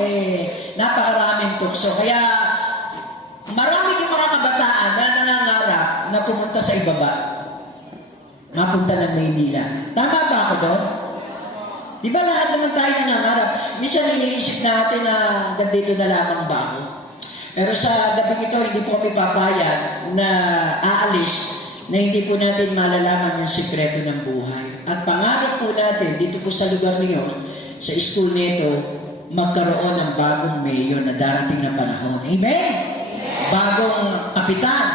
napakaraming tukso. Kaya, marami yung mga kabataan na nangangarap na pumunta sa ibaba. Mapunta ng Maynila. Tama ba ako doon? Di ba lahat naman tayo nangangarap? Minsan iniisip natin na dito na lamang ba ako? Pero sa gabi ito, hindi po kami papayag na aalis na hindi po natin malalaman yung sikreto ng buhay. At pangarap po natin, dito po sa lugar niyo, sa school nito, magkaroon ng bagong mayor na darating na panahon. Amen? Bagong kapitan,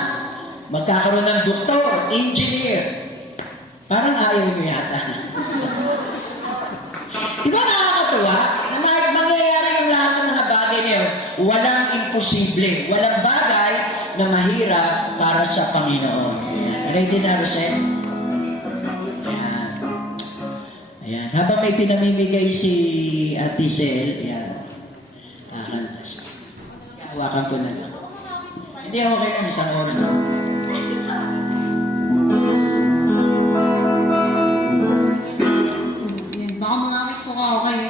magkakaroon ng doktor, engineer. Parang ayaw nyo yata. Di ba nakakatuwa? Na mangyayari yung lahat ng mga bagay niyo, walang imposible, walang bagay na mahirap para sa Panginoon. Ready na, Rosel? Ayan. Ayan. Habang may pinamimigay si Ate Sel, ayan. Kakanta siya. Hawakan ko na lang. Hindi, okay lang. Isang oras lang. Baka mangamit po ka ako kayo.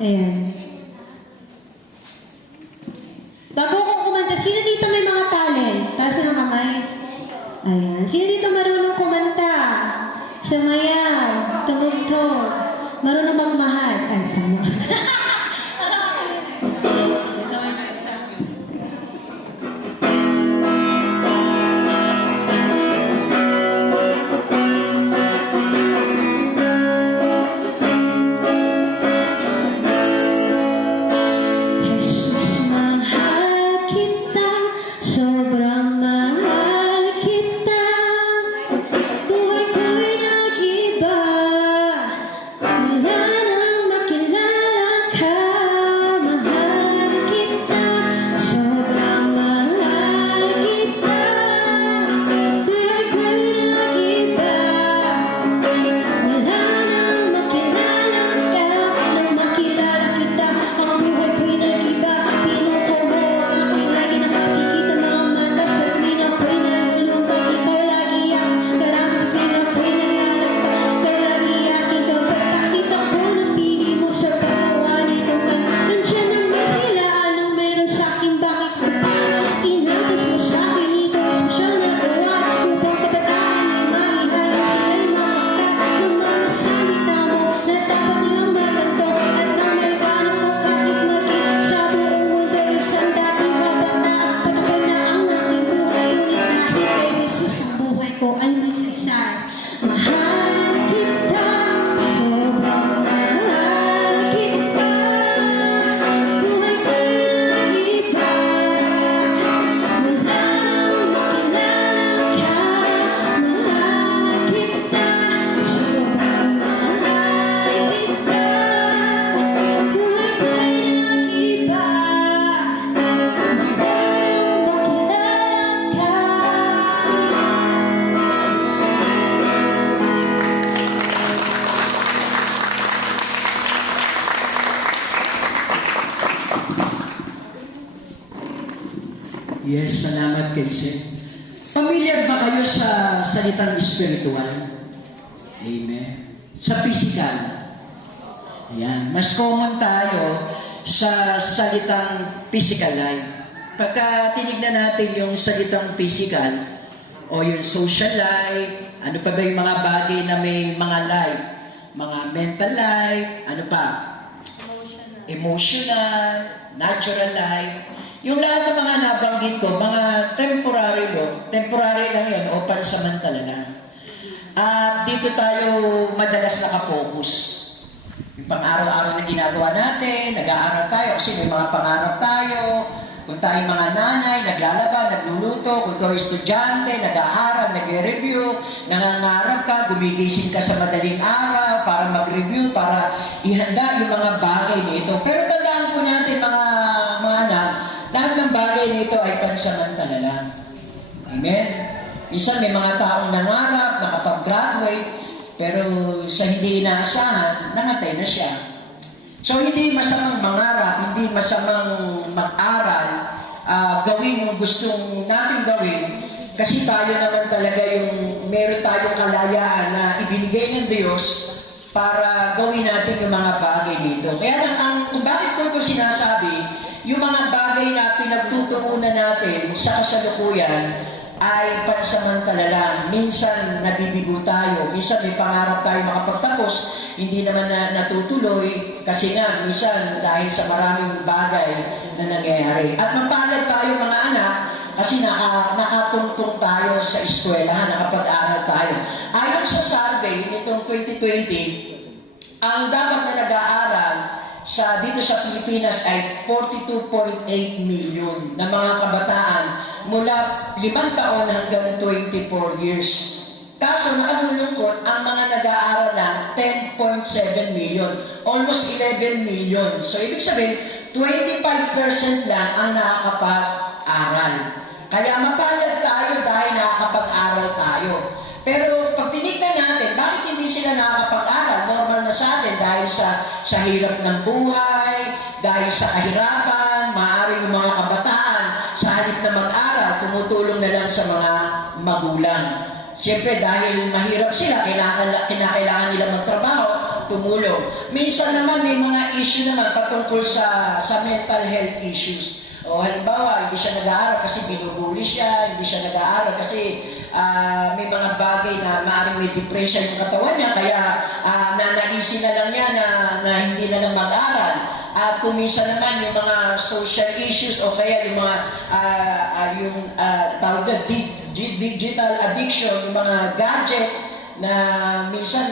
Ayan. Bago kong kumanta, sino dito may mga talent? Taas ng kamay. Ayan. Sino dito marunong kumanta? Sumayaw, tumugtog, marunong magmahal. Ay, sama. Jesus, mahal kita, sobrang mahal kita. Buhay ko'y nag-iba, wala nang makilala ka. Mahal kita, sobrang mahal kita. Buhay ko'y nag-iba, wala nang makilala ka. Nang makilala kita, ang buhay ko'y nag-iba. Pinong ko mo ang aking lagi nakikita mga mata. Sa tuwing ako'y nalulungkot, ikaw lagi ang karami. Sa tuwing ako'y nalalakpak, ikaw lagi aking kapagpakita ko ng pili mo sa paggawa nito ka. Nandiyan naman sila, anong meron sa'kin, bakit ko pa inabos mo sa'kin? Ito mismo siya nagawa upang kabataan ay maihalin sila'y makakta ng mga salita mo na dapat nilang maganto. At nang maliwanag ko kahit maging sa buong mundo, isang dating kabataan, patapal na ang aking buhay. Ngunit dahil kay Jesus, ang buhay ko ay masasay. Mahal kita, sobrang mahal kita. Buhay ko'y nag-iba, wala nang makilala ka. Mahal kita, sobrang mahal kita. Buhay ko'y nag-iba, wala nang makilala ka. Yes, salamat kay Sel. Familiar ba kayo sa salitang spiritual? Amen. Sa physical. Ayan. Mas common tayo sa salitang physical life. Pagka tinignan natin yung salitang physical o yung social life, ano pa ba yung mga bagay na may mga life? Mga mental life, ano pa? Emotional, natural life. Yung lahat ng mga nabanggit ko, mga temporary lang yun o pansamantala lang. At dito tayo madalas nakapokus. Yung pang-araw-araw na ginagawa natin, nag-aaral tayo, kasi may mga pangarap tayo. Kung tayo mga nanay, naglalaba, nagluluto, kung ikaw estudyante, nag-aaral, nag-review, nangangarap ka, gumigising ka sa madaling araw para mag-review, para ihanda yung mga bagay nito. Pero tandaan po natin mga anak, lahat ng bagay nito ay pansamantala lang. Amen? Minsan may mga taong nangarap, nakapag-graduate, pero sa hindi inaasahan, namatay na siya. So, hindi masamang mangarap, hindi masamang mag-aral, gawin yung gustong natin gawin, kasi tayo naman talaga yung meron tayong kalayaan na ibinigay ng Diyos para gawin natin yung mga bagay dito. Kaya kung bakit ko ito sinasabi, yung mga bagay na pinagtutuunan natin sa kasalukuyan, ay pansamantala lang. Minsan nabibigo tayo, minsan may pangarap tayo makapagtapos, hindi naman natutuloy kasi nga minsan dahil sa maraming bagay na nangyayari. At mapalad tayo mga anak kasi nakatungtong tayo sa eskwelahan, nakapag-aral tayo. Ayon sa survey nitong 2020, ang dapat na nag-aaral dito sa Pilipinas ay 42.8 million na mga kabataan mula 5 taon hanggang 24 years. Kaso nakalulungkot, ang mga nag-aaral lang 10.7 million, almost 11 million. So ibig sabihin, 25% lang ang nakakapag-aral. Kaya mapalad tayo dahil nakakapag-aral tayo. Pero pag tinignan natin, bakit hindi sila nakakapag-aral? Normal na sa atin dahil sa hirap ng buhay, dahil sa kahirapan, maaari yung mga kabataan sa halip na mag-aral, tumutulong na lang sa mga magulang. Siyempre dahil mahirap sila, kinakailangan nila magtrabaho, tumulong. Minsan naman may mga issue naman patungkol sa mental health issues. O halimbawa, hindi siya nag-aaral kasi binubuli siya, hindi siya nag-aaral kasi may mga bagay na maaaring may depression yung katawan niya, kaya nanaisin na lang niya na hindi na lang mag-aaral. At kuminsan naman yung mga social issues o kaya yung mga tawag na digital addiction, yung mga gadget na minsan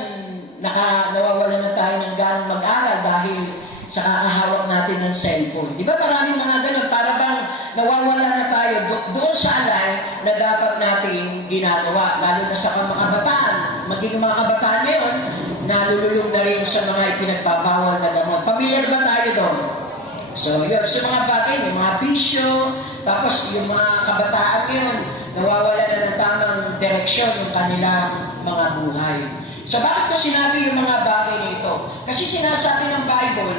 nawawala na tayo ng ganang mag-aral dahil sa kakahawak natin ng cellphone. Di ba maraming mga ganun, para bang nawawala na tayo doon sa alay na dapat natin ginagawa, lalo na sa mga kabataan. Magiging mga kabataan ngayon, nalululong na rin sa mga ipinagbabawal na gamot. Pamilyar ba tayo doon? So, yun. So, mga bagay, yung mga bisyo, tapos yung mga kabataan ngayon, nawawala na ng tamang direksyon yung kanilang mga buhay. So, bakit ko sinabi yung mga bagay nito? Kasi sinasabi ng Bible,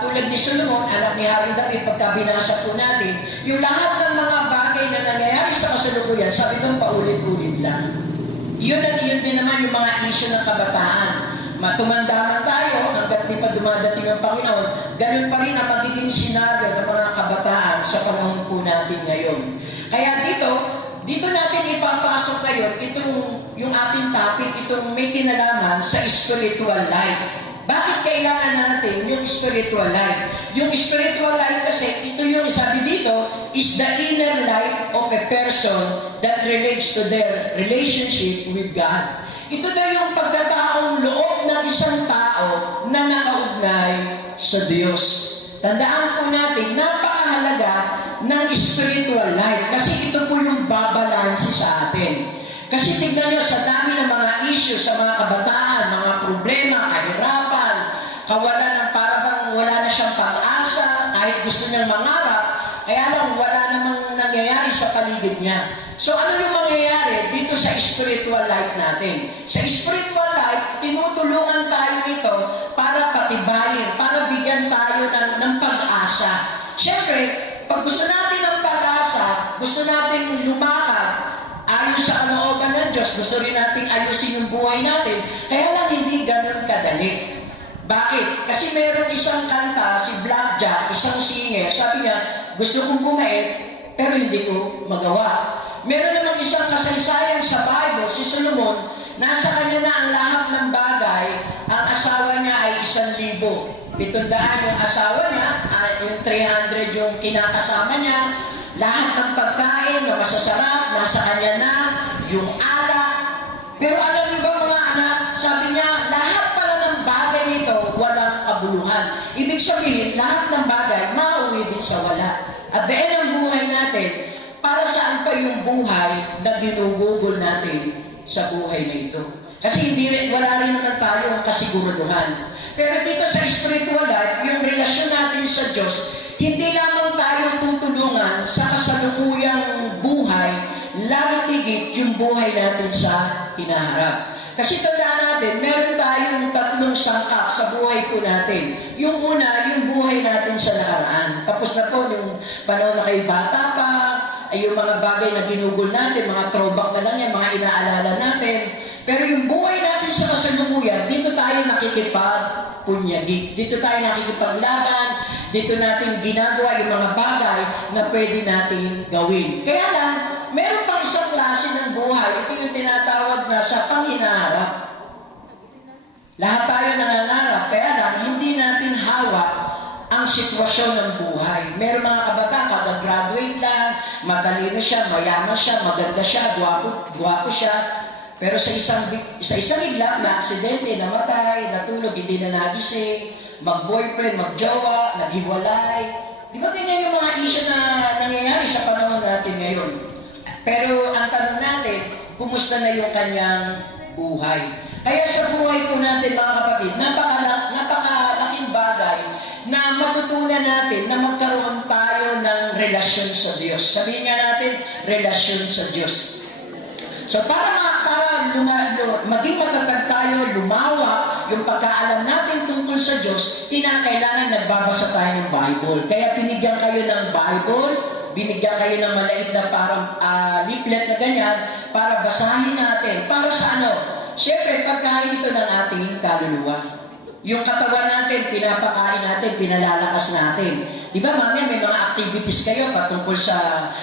tulad ni Solomon, anak ni Haring David, pagka binasa po natin, yung lahat ng mga bagay na nangyayari sa kasalukuyan, sabi doon paulit-ulit lang. Yun din naman yung mga issue ng kabataan. Tumanda man tayo, hanggat di pa dumadating ang Panginoon, ganun pa rin ang magiging senaryo ng mga kabataan sa panahon po natin ngayon. Kaya dito natin ipapasok ngayon yung ating topic, itong may kinalaman sa spiritual life. Bakit kailangan natin yung spiritual life? Yung spiritual life kasi, ito yung sabi dito, is the inner life of a person that relates to their relationship with God. Ito daw yung pagkataong loob ng isang tao na nakaugnay sa Diyos. Tandaan po natin, napakahalaga ng spiritual life kasi ito po yung babalansi sa atin. Kasi tignan nyo, sa dami ng mga issues sa mga kabataan, mga problema, kahirapan, kawalan ng parabang wala na siyang pag-asa, kahit gusto niyang mangarap, kaya lang wala namang nangyayari sa paligid niya. So ano yung mangyayari dito sa spiritual life natin? Sa spiritual life, tinutulungan tayo nito para patibayin, para bigyan tayo ng pag-asa. Siyempre, pag gusto natin ng pag-asa, gusto natin lumakad, ayon sa kalooban ng Diyos, gusto rin natin ayusin yung buhay natin, kaya lang hindi ganun kadali. Bakit? Kasi meron isang kanta, si Blackjack, isang singer, sabi niya, gusto kong bumait, pero hindi ko magawa. Meron namang isang kasaysayan sa Bible, si Solomon, nasa kanya na ang lahat ng bagay, ang asawa niya ay 1,000. 700 yung asawa niya, yung 300 yung kinakasama niya, lahat ng pagkain na masasarap, nasa kanya na, yung alak. Pero alam niyo ba mga anak, sabi niya, lahat pala ng bagay nito, walang kabuluhan. Ibig sabihin, lahat ng bagay sa wala. At the end ng buhay natin, para saan pa yung buhay na ginugugol natin sa buhay na ito? Kasi wala rin naman tayong kasiguraduhan. Pero dito sa spiritual life, yung relasyon natin sa Diyos, hindi lamang tayo tutulungan sa kasalukuyang buhay, lalo tigit yung buhay natin sa hinaharap. Kasi tandaan natin, meron tayong tatlong sangkap sa buhay po natin. Yung una, yung buhay natin sa nakaraan. Tapos na po, yung panahon na kayo bata pa, ay yung mga bagay na ginugol natin, mga throwback na lang yan, mga inaalala natin. Pero yung buhay natin sa kasalukuyan, dito tayo nakikipag-punyagi. Dito tayo nakikipaglaban, dito natin ginagawa yung mga bagay na pwede natin gawin. Kaya lang, meron pang isang klase ng buhay, ito yung tinatawag na sa panghinaharap. Lahat tayo nangangarap, kaya lang, hindi natin hawak ang sitwasyon ng buhay. Meron mga kabataan, kagagraduate lang, matalino siya, mayaman siya, maganda siya, gwapo siya. Pero sa isang iglap na aksidente, namatay, natulog, hindi na nagising, mag-boyfriend, mag-jowa, naghiwalay. Di ba ganyan yung mga issue na nangyayari sa panahon natin ngayon? Pero ang tanong natin, kumusta na yung kanyang buhay? Kaya sa buhay po natin mga kapatid, napakalaking bagay na matutunan natin na magkaroon tayo ng relasyon sa Diyos. Sabihin nga natin, relasyon sa Diyos. So para maging matatag tayo, lumawak yung pagkaalam natin tungkol sa Diyos, kinakailangan nagbabasa tayo ng Bible. Kaya binigyan kayo ng Bible, binigyan kayo ng maliit na parang leaflet na ganyan para basahin natin. Para sa ano? Siyempre, pagkain ito ng ating kaluluwa. Yung katawan natin, pinapakain natin, pinalalakas natin. Di ba, mamaya may mga activities kayo patungkol sa,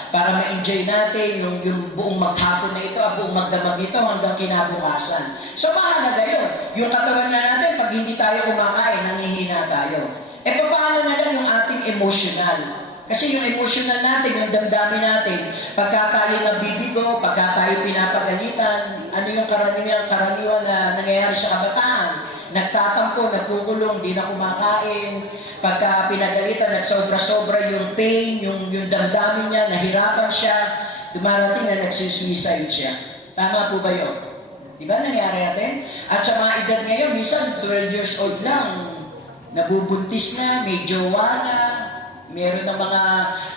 para ma-enjoy natin yung buong maghapon na ito, buong magdamag ito hanggang kinabukasan. So, mahalaga yun. Yung katawan na natin, pag hindi tayo kumakain, nanghihina tayo. E paano na lang yung ating emotional? Kasi yung emotional natin, yung damdamin natin, pagka tayo nabibigo, pagka tayo pinapagalitan, ano yung karaniwan na nangyayari sa kabataan? Nagtatampo, nagkukulong, di na kumakain. Pagka pinagalitan, nagsobra-sobra yung pain, yung damdamin niya, nahirapan siya, dumarating na nagsusuicide siya. Tama po ba yun? Di ba nangyari natin? At sa mga edad ngayon, minsan 12 years old lang, nabubuntis na, may jowa na, meron ng mga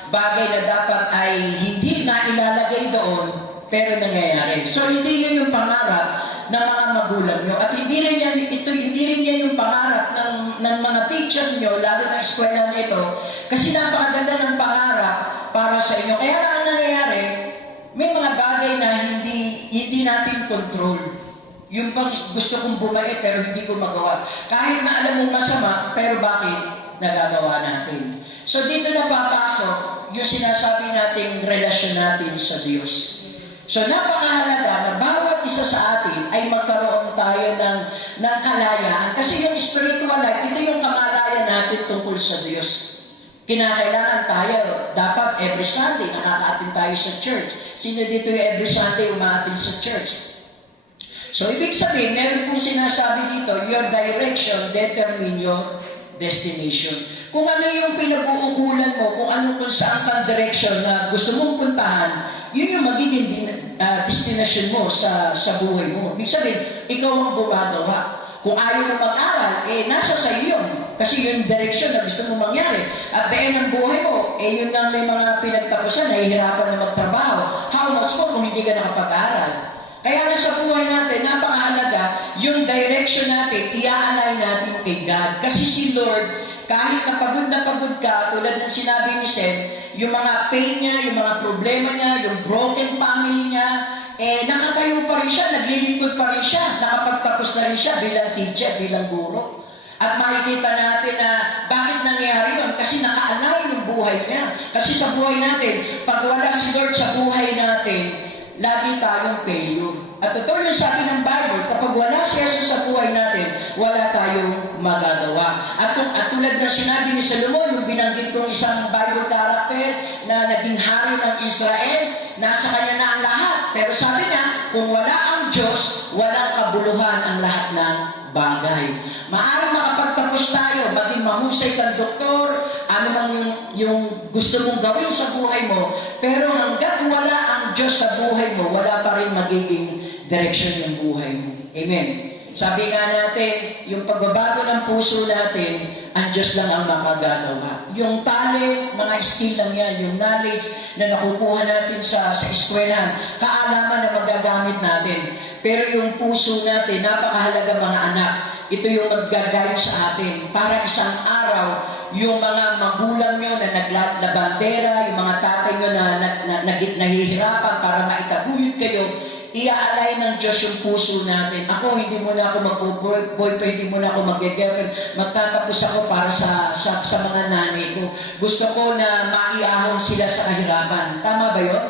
bagay na dapat ay hindi na ilalagay doon, pero nangyayari. So, hindi yun yung pangarap ng mga magulang nyo. At hindi rin yan yung pangarap ng mga teacher nyo, lalo na eskwela nito, kasi napakaganda ng pangarap para sa inyo. Kaya lang ang nangyayari, may mga bagay na hindi natin control. Yung bang gusto kong bumait pero hindi ko magawa. Kahit na alam mong masama, pero bakit nagagawa natin? So dito na papasok yung sinasabi nating relasyon natin sa Diyos. So napakahalaga na bawat isa sa atin ay magkaroon tayo ng kalayaan. Kasi yung spiritual life, ito yung kamalayan natin tungkol sa Diyos. Kinakailangan tayo, dapat every Sunday nakaka-attend tayo sa church. Sino dito yung every Sunday umaattend sa church? So ibig sabihin, meron pong sinasabi dito, your direction determine your destination. Kung ano yung pinag-uukulan mo, kung saan kang direction na gusto mong puntahan, yun yung magiging destination mo sa buhay mo. Ibig sabihin, ikaw ang gumagawa. Kung ayaw mo mag-aral, nasa sa iyo yun. Kasi yung direction na gusto mo mangyari. At the end ng buhay mo, yun lang may mga pinagtapusan, nahihirapan na magtrabaho. How much mo kung hindi ka nakapag-aral? Kaya nga sa buhay natin, napakahalaga, yung direction natin, i-align natin kay God. Kasi si Lord, kahit na pagod ka, tulad ng sinabi ni Seth, yung mga pain niya, yung mga problema niya, yung broken family niya, nakatayo pa rin siya, naglilingkod pa rin siya, nakapagtapos na rin siya bilang teacher, bilang guro. At makikita natin na bakit nangyari yun? Kasi naka-align yung buhay niya. Kasi sa buhay natin, pag wala si Lord sa buhay natin, lagi tayong failure. At totoo yung sabi ng Bible, kapag wala si Jesus sa buhay natin, wala tayong magagawa. At tulad ng sinabi ni Solomon, yung binanggit kong isang Bible character na naging hari ng Israel, nasa kanya na ang lahat. Pero sabi niya, kung wala ang Diyos, walang kabuluhan ang lahat ng bagay. Maaaring makapagtapos tayo, maging mahusay kang doktor, ano mang yung gusto mong gawin sa buhay mo, pero hanggat wala ang Diyos sa buhay mo, wala pa rin magiging direksyon yung buhay mo. Amen. Sabi nga natin, yung pagbabago ng puso natin, ang Diyos lang ang makagagawa. Yung talent, mga skill lang yan, yung knowledge na nakukuha natin sa eskwelahan, kaalaman na magagamit natin. Pero yung puso natin, napakahalaga mga anak. Ito yung mag-guide sa atin para isang araw, yung mga magulang nyo na naglabandera, yung mga tatay nyo na nahihirapan para maitaguyod kayo, i-aalay ng Diyos yung puso natin. Ako, hindi mo na ako mag-boyfriend, hindi mo na ako mag-girlfriend. Magtatapos ako para sa mga nanay ko. Gusto ko na maiahon sila sa kahirapan. Tama ba yun?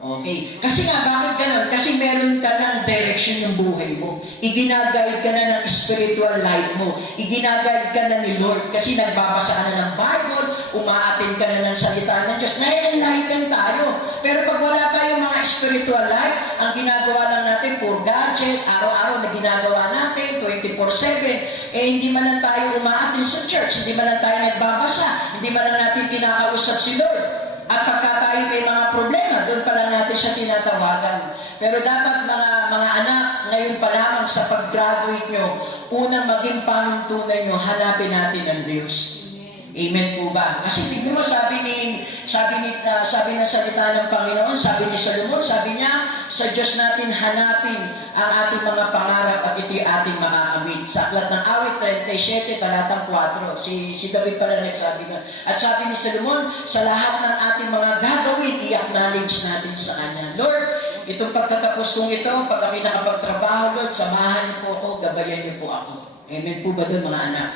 Okay. Kasi nga, bakit ganun? Kasi meron ka ng direction yung buhay mo. Iginagayad ka na ng spiritual life mo. Iginagayad ka na ni Lord. Kasi nagbabasa ka na ng Bible, umaatin ka na ng salita ng Diyos. Na-enlighten tayo. Pero pag wala tayong mga spiritual life, ang ginagawa lang natin, pure gadget, araw-araw na ginagawa natin, 24/7, hindi man lang tayo umaatin sa church, hindi man lang tayo nagbabasa, hindi man lang natin kinakausap si Lord. At pagka tayo may mga problema, doon pa lang natin siya tinatawagan. Pero dapat mga anak, ngayon pa lamang sa pag-graduate nyo, unang maging pamintunan nyo, hanapin natin ang Diyos. Amen po ba? Kasi tignan mo, sabi na salita ng Panginoon, sabi ni Solomon, sabi niya, sa Diyos natin hanapin ang ating mga pangarap at ito'y ating makakamit. Sa Aklat ng Awit 37, talatang 4, si David pala nagsabi na. At sabi ni Solomon, sa lahat ng ating mga gagawin, i-acknowledge natin sa Kanya. Lord, itong pagtatapos kong ito, pag kami nakapagtrabaho, Lord, samahan niyo po ako, gabayan niyo po ako. Amen po ba doon, mga anak?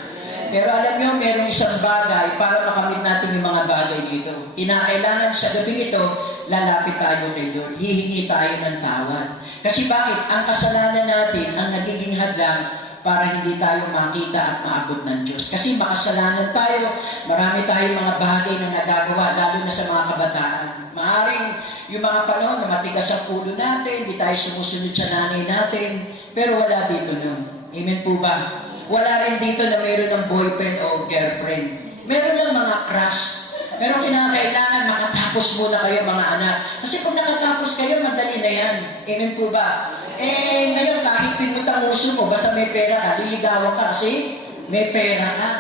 Pero alam nyo, merong isang bagay para makamit natin yung mga bagay dito. Kinakailangan sa gabing ito, lalapit tayo kay Lord. Hihingi tayo ng tawad. Kasi bakit? Ang kasalanan natin ang nagiging hadlang para hindi tayo makita at maabot ng Diyos. Kasi makasalanan tayo, marami tayong mga bagay na nagagawa, lalo na sa mga kabataan. Maaring yung mga panahon na matigas ang ulo natin, hindi tayo sumusunod sa nanay natin, pero wala dito nun. Amen po ba? Wala rin dito na mayroon ng boyfriend o girlfriend. Meron lang mga crush. Pero kinakailangan makatapos muna kayo mga anak. Kasi kung nakatapos kayo, madali na yan. Amen po ba? Ngayon, kahit pinutang uso mo, basta may pera ka, liligawan ka kasi may pera ka.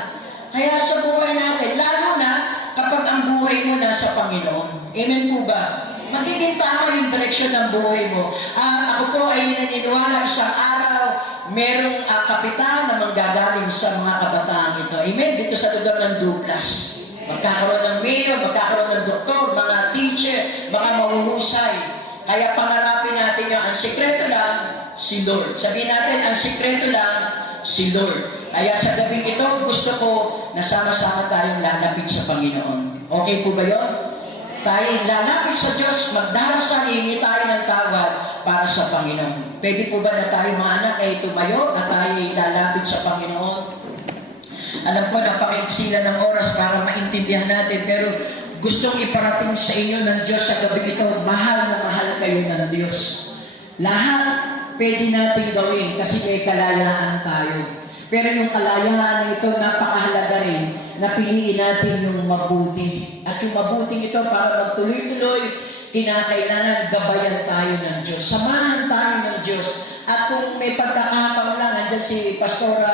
Kaya sa buhay natin, lalo na kapag ang buhay mo nasa Panginoon. Amen po ba? Magiging tama yung direksyon ng buhay mo. Ako po ay naniniwala isang araw, merong kapitan na manggagaling sa mga kabataan ito. Amen? Dito sa lugar ng Douglas. Magkakaroon ng mayor, magkakaroon ng doktor, mga teacher, mga mahuhusay. Kaya pangarapin natin yung ang sikreto lang, si Lord. Sabihin natin, ang sikreto lang, si Lord. Kaya sa gabing ito, gusto ko na sama-sama tayong lalapit sa Panginoon. Okay po ba yun? Tayo lalapit sa Diyos, magdarasal, hihingi tayo ng tawad para sa Panginoon. Pwede po ba na tayo mga anak ay tumayo at tayo lalapit sa Panginoon? Alam ko, napaka-iksila ng oras para maintindihan natin, pero gustong iparating sa inyo ng Diyos sa gabi ito, mahal na mahal kayo ng Diyos. Lahat pwede natin gawin kasi may kalayaan tayo. Pero yung kalayaan na ito, napakahalaga rin na piliin natin yung mabuti. At yung mabuting ito, para magtuloy-tuloy, kinakailangan gabayan tayo ng Diyos. Samahan tayo ng Diyos. At kung may pagkakataon lang, andyan si Pastora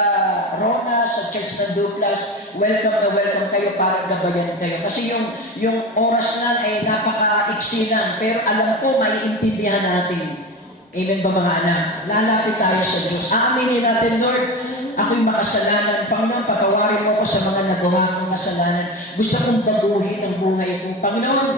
Rona sa Church ng Douglas, welcome na welcome kayo para gabayan kayo. Kasi yung oras lang ay napaka-iksi lang. Pero alam ko, maiintindihan natin. Amen ba mga anak? Lalapit tayo sa Diyos. Aaminin natin, Lord, ako'y makasalanan. Panginoon, patawarin mo ko sa mga nagawa kong kasalanan. Gusto kong baguhin ang buhay ko. Panginoon,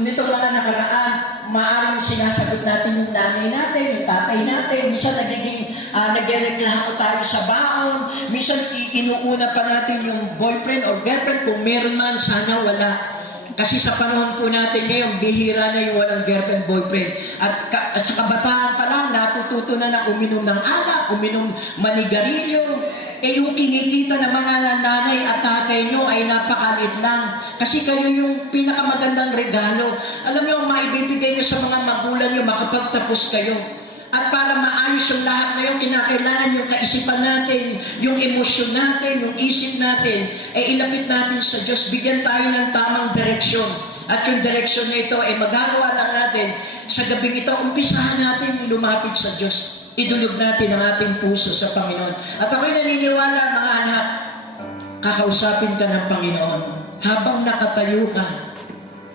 nito mga nakaraan, maaaring sinasagot natin yung nanay natin, yung tatay natin. Minsan nagreklamo tayo sa baon. Minsan inuuna pa natin yung boyfriend or girlfriend. Kung meron man, sana wala. Kasi sa panahon po natin ngayon, bihira na yung walang girlfriend, boyfriend. At sa kabataan pa lang, natututo na uminom ng alak, uminom manigarilyo. Yung kinikita ng mga nanay at tatay nyo ay napakalit lang. Kasi kayo yung pinakamagandang regalo. Alam nyo, maibibigay nyo sa mga magulang nyo, makapagtapos kayo. At para maayos yung lahat na yung kinakailangan, yung kaisipan natin, yung emosyon natin, yung isip natin, ay ilapit natin sa Diyos. Bigyan tayo ng tamang direksyon. At yung direksyon na ito ay magagawa lang natin sa gabing ito. Umpisahan natin lumapit sa Diyos. Idulog natin ang ating puso sa Panginoon. At ako'y naniniwala, mga anak, kakausapin ka ng Panginoon habang nakatayo ka.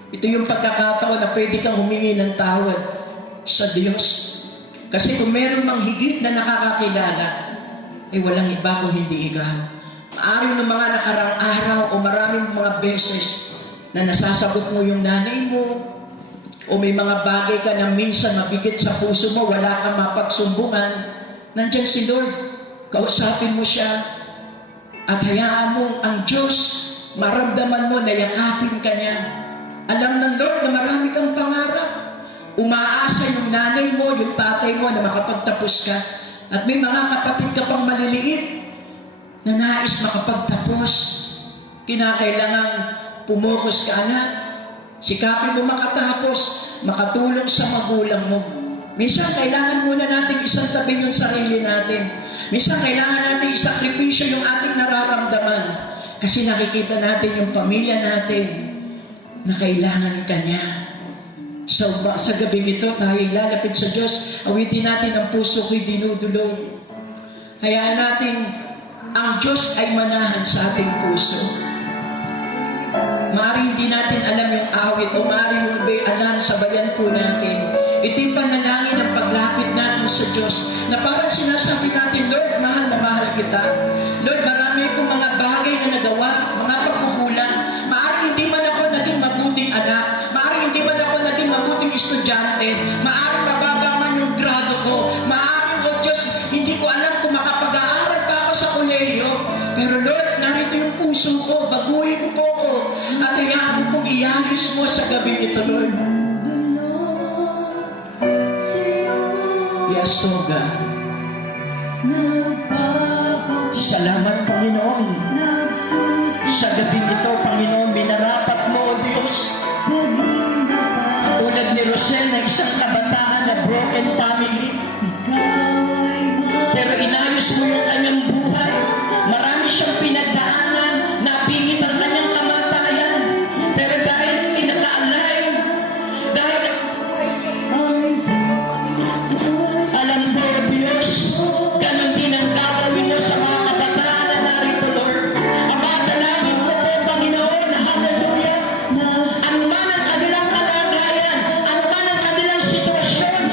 Ito yung pagkakataon na pwede kang humingi ng tawad sa Diyos. Kasi kung meron mang higit na nakakakilala, ay walang iba kung hindi ikaw. Maaari ng mga nakarang araw o maraming mga beses na nasasagot mo yung nanay mo, o may mga bagay ka na minsan mabigit sa puso mo, wala kang mapagsumbungan, nandyan si Lord. Kausapin mo siya at hayaan mo ang Diyos, maramdaman mo na yakapin ka niya. Alam ng Lord na marami kang pangarap. Umaasa yung nanay mo, yung tatay mo na makapagtapos ka. At may mga kapatid ka pang maliliit na nais makapagtapos. Kinakailangan pumukos ka, anak. Sikapin mo makatapos, makatulong sa magulang mo. Minsan kailangan muna natin isang tabi yung sarili natin. Minsan kailangan natin isakripisyo yung ating nararamdaman. Kasi nakikita natin yung pamilya natin na kailangan ka niya. Sa gabing ito, tayo lalapit sa Diyos. Awitin natin ang puso ko'y dinudulog. Hayaan natin ang Diyos ay manahan sa ating puso. Maaari hindi natin alam yung awit o maaari yung iba'y alam sa bayan po natin. Ito yung panalangin ng paglapit natin sa Diyos na parang sinasabi natin, Lord, mahal na mahal kita. Lord, marami akong mga bagay na nagawa, mga pagkukulang. Maaari hindi man ako naging mabuting anak. Maaari hindi man ako naging mabuting estudyante. Maaari mababa man yung grado ko. Maaari, O Diyos, hindi ko alam kung makapag-aaral pa ako sa kolehiyo. Pero Lord, narito yung puso ko. Baguhin mo po ko. At hayaan kong iayos mo sa gabing ito, Lord. Yes, O God. Salamat, Panginoon. Sa gabing ito, Panginoon, binarapat mo, O Diyos. Tulad ni Rosel na isang kabataan na broken family. Pero inayos mo yung kanyang buhay. Marami siyang pinagdaanan, napingit ang kanyang kamatayan. Pero dahil pinaka-align, dahil alam ko, O Diyos, ganun din ang gagawin mo sa mga kabataan na narito, Lord. Ama, dalangin mo po, Panginoon, hallelujah. Ano man ang kanilang kalagayan, ano man ang kanilang sitwasyon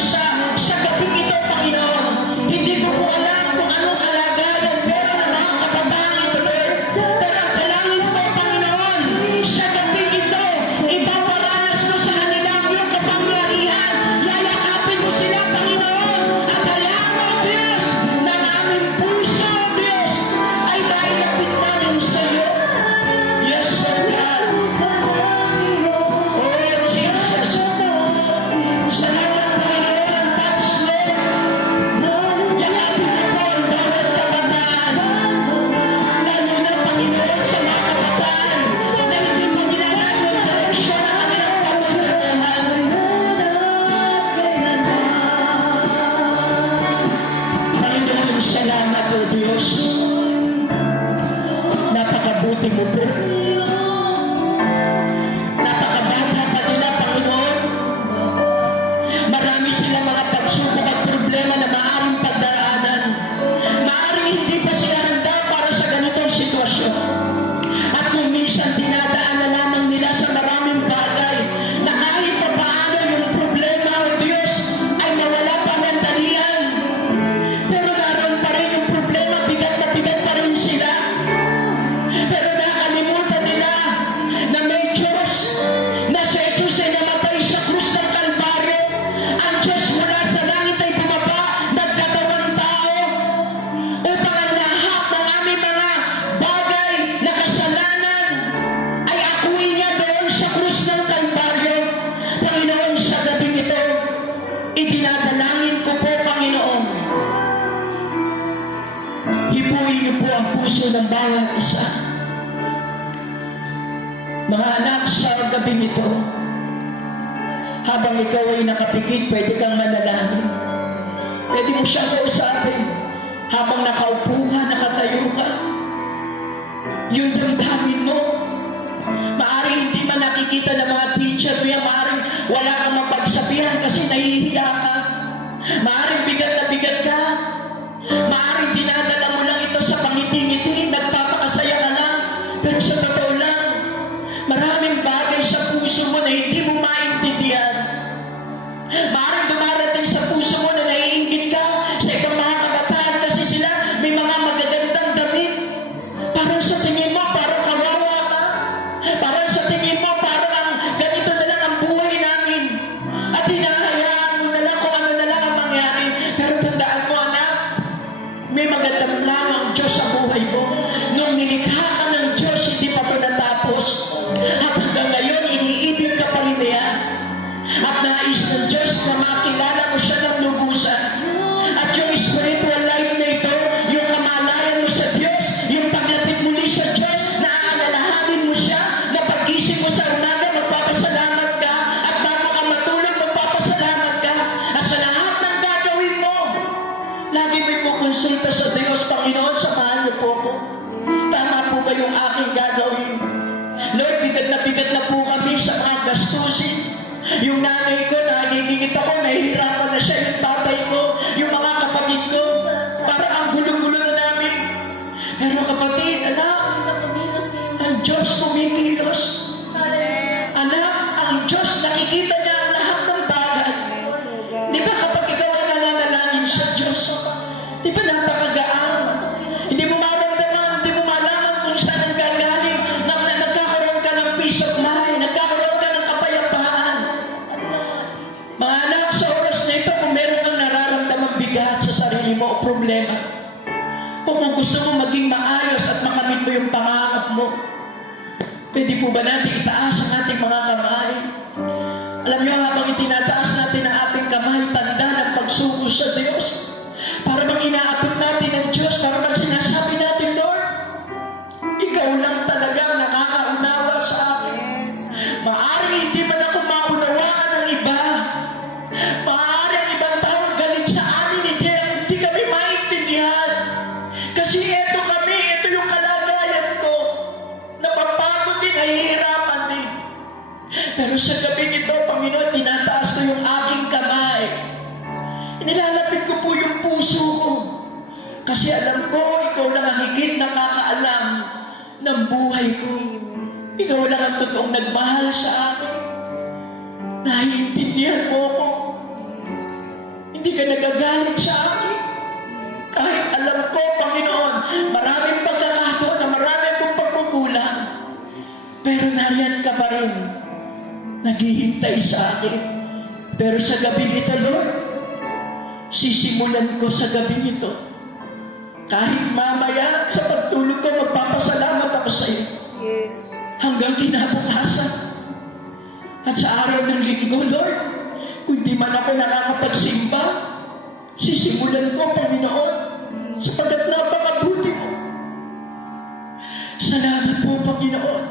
sa gabing ito, Panginoon. Hindi ko po alam kung anong kalagayan, pero na mga kabataan ito, Lord. Pero ang dalangin ko, Panginoon, sa gabing ito, ipaparanas mo sa kanila ang iyong kapangyarihan. Yayakapin mo sila, Panginoon. At hayaan mo, Diyos, ng aming puso, Diyos, ay mailapit namin sa iyo. Yes, O God. Oh, Jesus. Salamat, Panginoon. Touch, Lord. Yakapin mo po ang bawat kabataan. Lalo na, Panginoon, sa mga kabataan na hindi pa ginagawa yung direksyon ng kanilang pamumuhay. Panginoon, salamat, O Diyos. Napakabuti mo po. Napakabata pa nila, Panginoon. Marami silang mga pagsubok at problema na maaaring pagdaraanan. Maaaring hindi pa sila handa para sa ganitong sitwasyon. At kung minsan dinadaan na lamang nila sa maraming bagay na kahit pa paano yung problema, O Diyos, ay mawala pa ng dalian. Pero naroon pa rin yung problema, bigat na bigat pa rin sila. Pero nakalimutan nila na may Diyos, na si Jesus ay namatay sa krus ng Kalbaryo. Ang Diyos mula sa langit ay bumaba, nagkatawang tao, upang ang lahat ng aming mga bagay na kasalanan ay akuin niya doon sa krus ng Kalbaryo. Panginoon, sa gabing ito, itinadalangin ko po, Panginoon, hipuin niyo po ang puso ng bawat isa. Mga anak, sa gabing ito, habang ikaw ay nakapikit, pwede kang manalangin. Pwede mo siyang kausapin habang nakaupo ka, nakatayo ka. Yung damdamin mo, maaaring hindi man nakikita ng mga teacher mo yan, maaaring wala kang mapagsabihan kasi nahihiya ka. Maaaring bigat na bigat ka. Maaaring dinadala mo lang ito sa pangiti-ngiti, nagpapakasaya ka lang. Pero sa totoo lang, maraming bagay sa puso mo na hindi mo maintindihan. Maaaring dumarating sa puso mo na naiinggit ka sa ibang mga kabataan kasi sila may mga magagandang damit. Parang sa tingin mo, parang kawawa ka. Parang sa tingin mo, parang ganito na lang ang buhay namin. At hinahayaan mo na lang kung ano na lang ang mangyari. Pero tandaan mo, anak, may magandang plano ang Diyos sa buhay mo. Nung nilikha ka ng Diyos, hindi pa ito natapos. At hanggang ngayon, iniibig ka pa rin niya. At nais ng Diyos na makilala mo siya ng lubusan. At yung spiritual life na ito, yung kamalayan mo sa Diyos, yung paglapit muli sa Diyos, na aalalahanin mo siya, na pag-gising mo sa umaga, magpapasalamat ka, at bago ka matulog, magpapasalamat ka. At sa lahat ng gagawin mo, lagi may kukonsulta sa Diyos. Panginoon, samahan niyo po ako. Tama po ba yung aking gagawin? Lord, bigat na po kami sa mga gastusin. Yung nanay ko, nagigingit ako, nahihirapan na siya, yung tatay ko, yung mga kapatid ko, para ang gulo-gulo na namin. Pero kapatid, anak, ang Diyos kumikilos. Anak, ang Diyos nakikita niya ang lahat ng bagay. Di ba kapag ikaw ay nananalangin sa Diyos, di ba napakagaan? Hindi mo maramdaman, hindi mo malaman kung saan ang gagaling, nagkakaroon ka ng peace of mind, nagkakaroon ka ng kapayapaan. Mga anak, sa oras na ito, kung meron kang nararamdamang bigat sa sarili mo o problema, kung gusto mo maging maayos at makamit mo yung pangarap mo, pwede po ba natin itaas ang ating mga kamay? Alam niyo, habang itinataas natin ang ating kamay, tanda ng pagsuko sa Diyos. Para bang inaabot natin ang Diyos, para bang sinasabi natin, Lord, ikaw lang talagang nakakaunawa sa akin. Maaaring hindi man ako maunawaan ng iba. Maaaring ang ibang tao galit sa amin, hindi kami maintindihan. Kasi ito kami, ito yung kalagayan ko. Napapagod din, nahihirapan din. Pero sa gabi nito, Panginoon, tinataas ko yung aking kamay. Inilalapit ko po yung puso ko. Kasi alam ko, ikaw lang ang higit nakakaalam ng buhay ko. Ikaw lang ang totoong nagmahal sa akin. Naiintindihan mo ko. Hindi ka nagagalit sa akin. Kahit alam ko, Panginoon, maraming pagkakataon na marami akong pagkukulang. Pero nariyan ka pa rin. Naghihintay sa akin. Pero sa gabi nito, Lord, sisimulan ko sa gabi nito. Kahit mamaya sa pagtulog ko, magpapasalamat ako sa iyo. Hanggang kinabukasan. At sa araw ng linggo, Lord, kung di man ako nakakapagsimba, sisimulan ko, Panginoon, sapagkat napakabuti mo. Salamat po, Panginoon.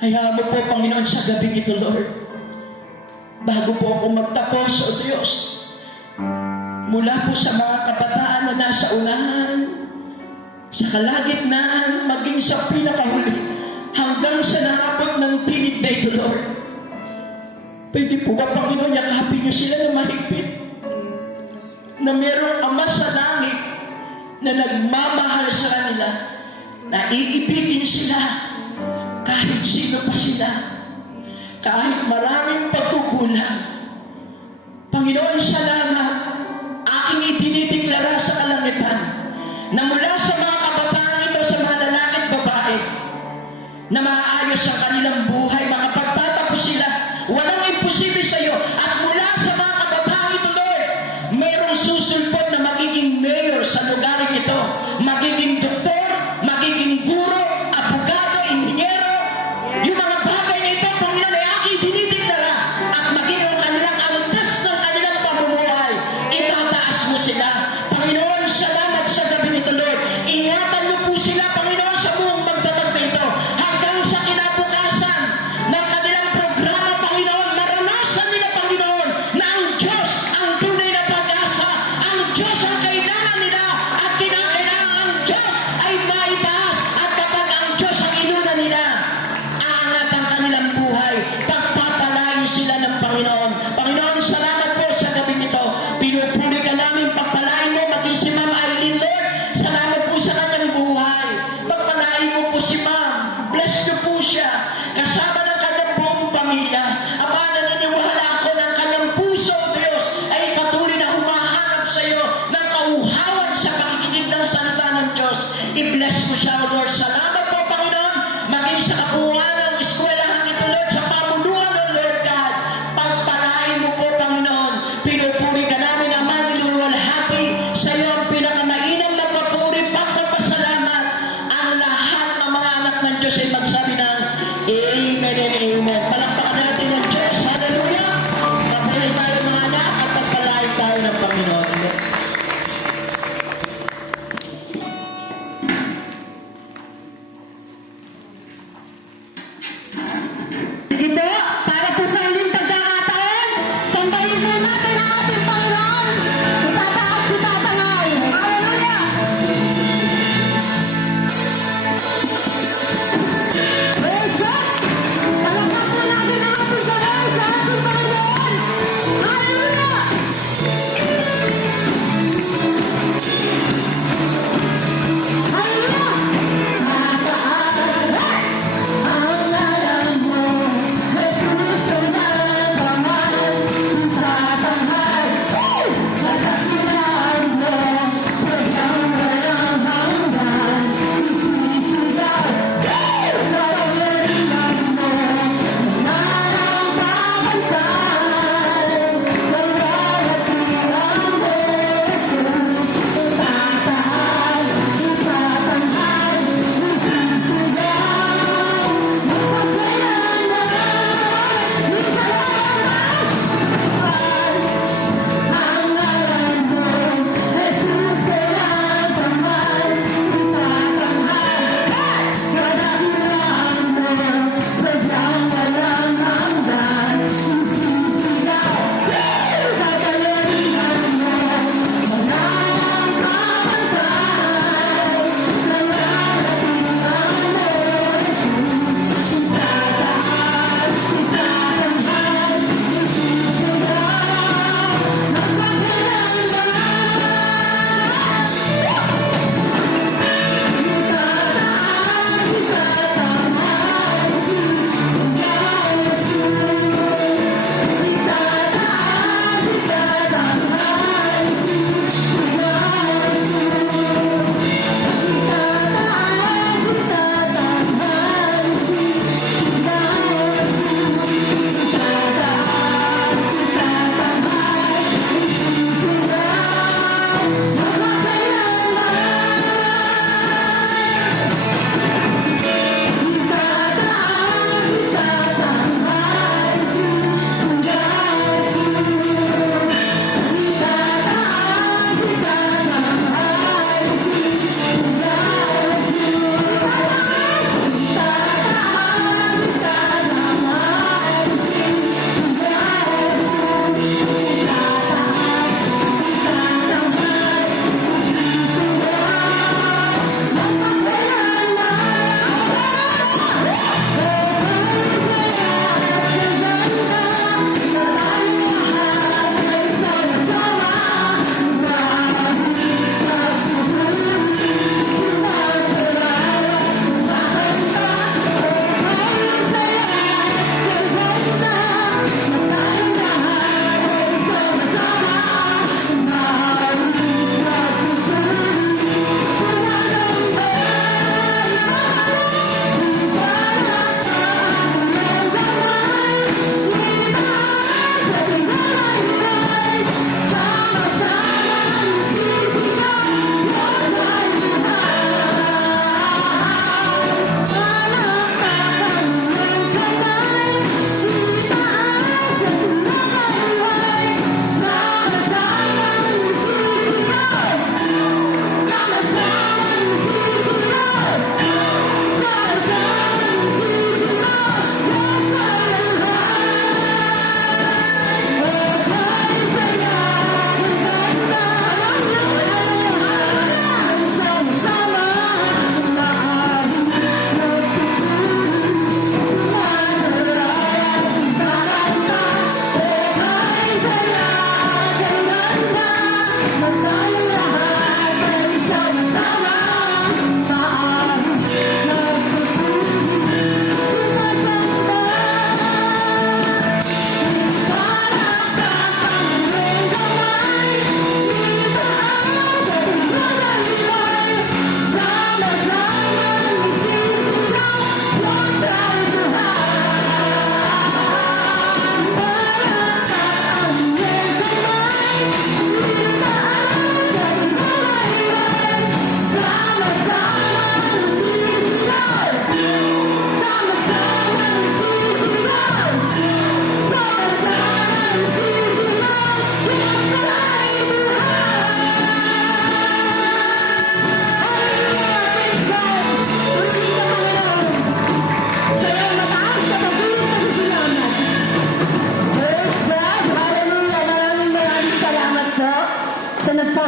Hayaan mo po, Panginoon, sa gabi ito, Lord. Bago po ako magtapos, O Diyos, mula po sa mga kabataan na nasa unahan, sa kalagitnaan, maging sa pinakahuli, hanggang sa naabot ng tinig na ito, Lord. Pwede po ba, Panginoon, yakapin niyo sila na mahigpit? Na mayroong Ama sa langit na nagmamahal sa kanila, na iibigin sila kahit sino pa sila, kahit maraming pagkukulang. Panginoon, salamat. Aking itinideklara sa kalangitan na mula sa mga kabataan ito, sa mga lalaki at babae, na maayos ang kanilang buhay, makapagtatapos sila. Walang imposible sa iyo. At mula sa mga kabataan ito, Lord, mayroong susulpot na magiging mayor sa lugar ito, magiging doktor, magiging guro, abogado, inhinyero. Yung mga bagay na ito, Panginoon, ay aking dinideklara at maging ang kanilang antas ng kanilang pamumuhay. Itataas mo sila. Panginoon, salamat sa gabi nito, Lord. Ingatan mo po sila, Panginoon, sa buong magdamag na ito. Hanggang sa kinabukasan ng kanilang programa, Panginoon, maranasan nila, Panginoon, kasama ng kanyang buong pamilya. Ama, naniniwala ako ng kanyang puso, Diyos, ay patuloy na humahanap sa iyo ng kauhawan sa pakikinig ng salita ng Diyos. I-bless mo siya, Lord. Salamat po, Panginoon, maging sa kabuuan ng eskwelahan ito, Lord, sa pamunuan ng Lord God. Pagpalain mo po, Panginoon. Pinupuri ka namin, Ama, niluluwalhati sa iyo ang pinakamainam na papuri, pagpapasalamat. Ang lahat ng mga anak ng Diyos ay magsabi ng Amen.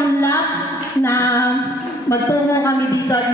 on luck na magtungo kami dito at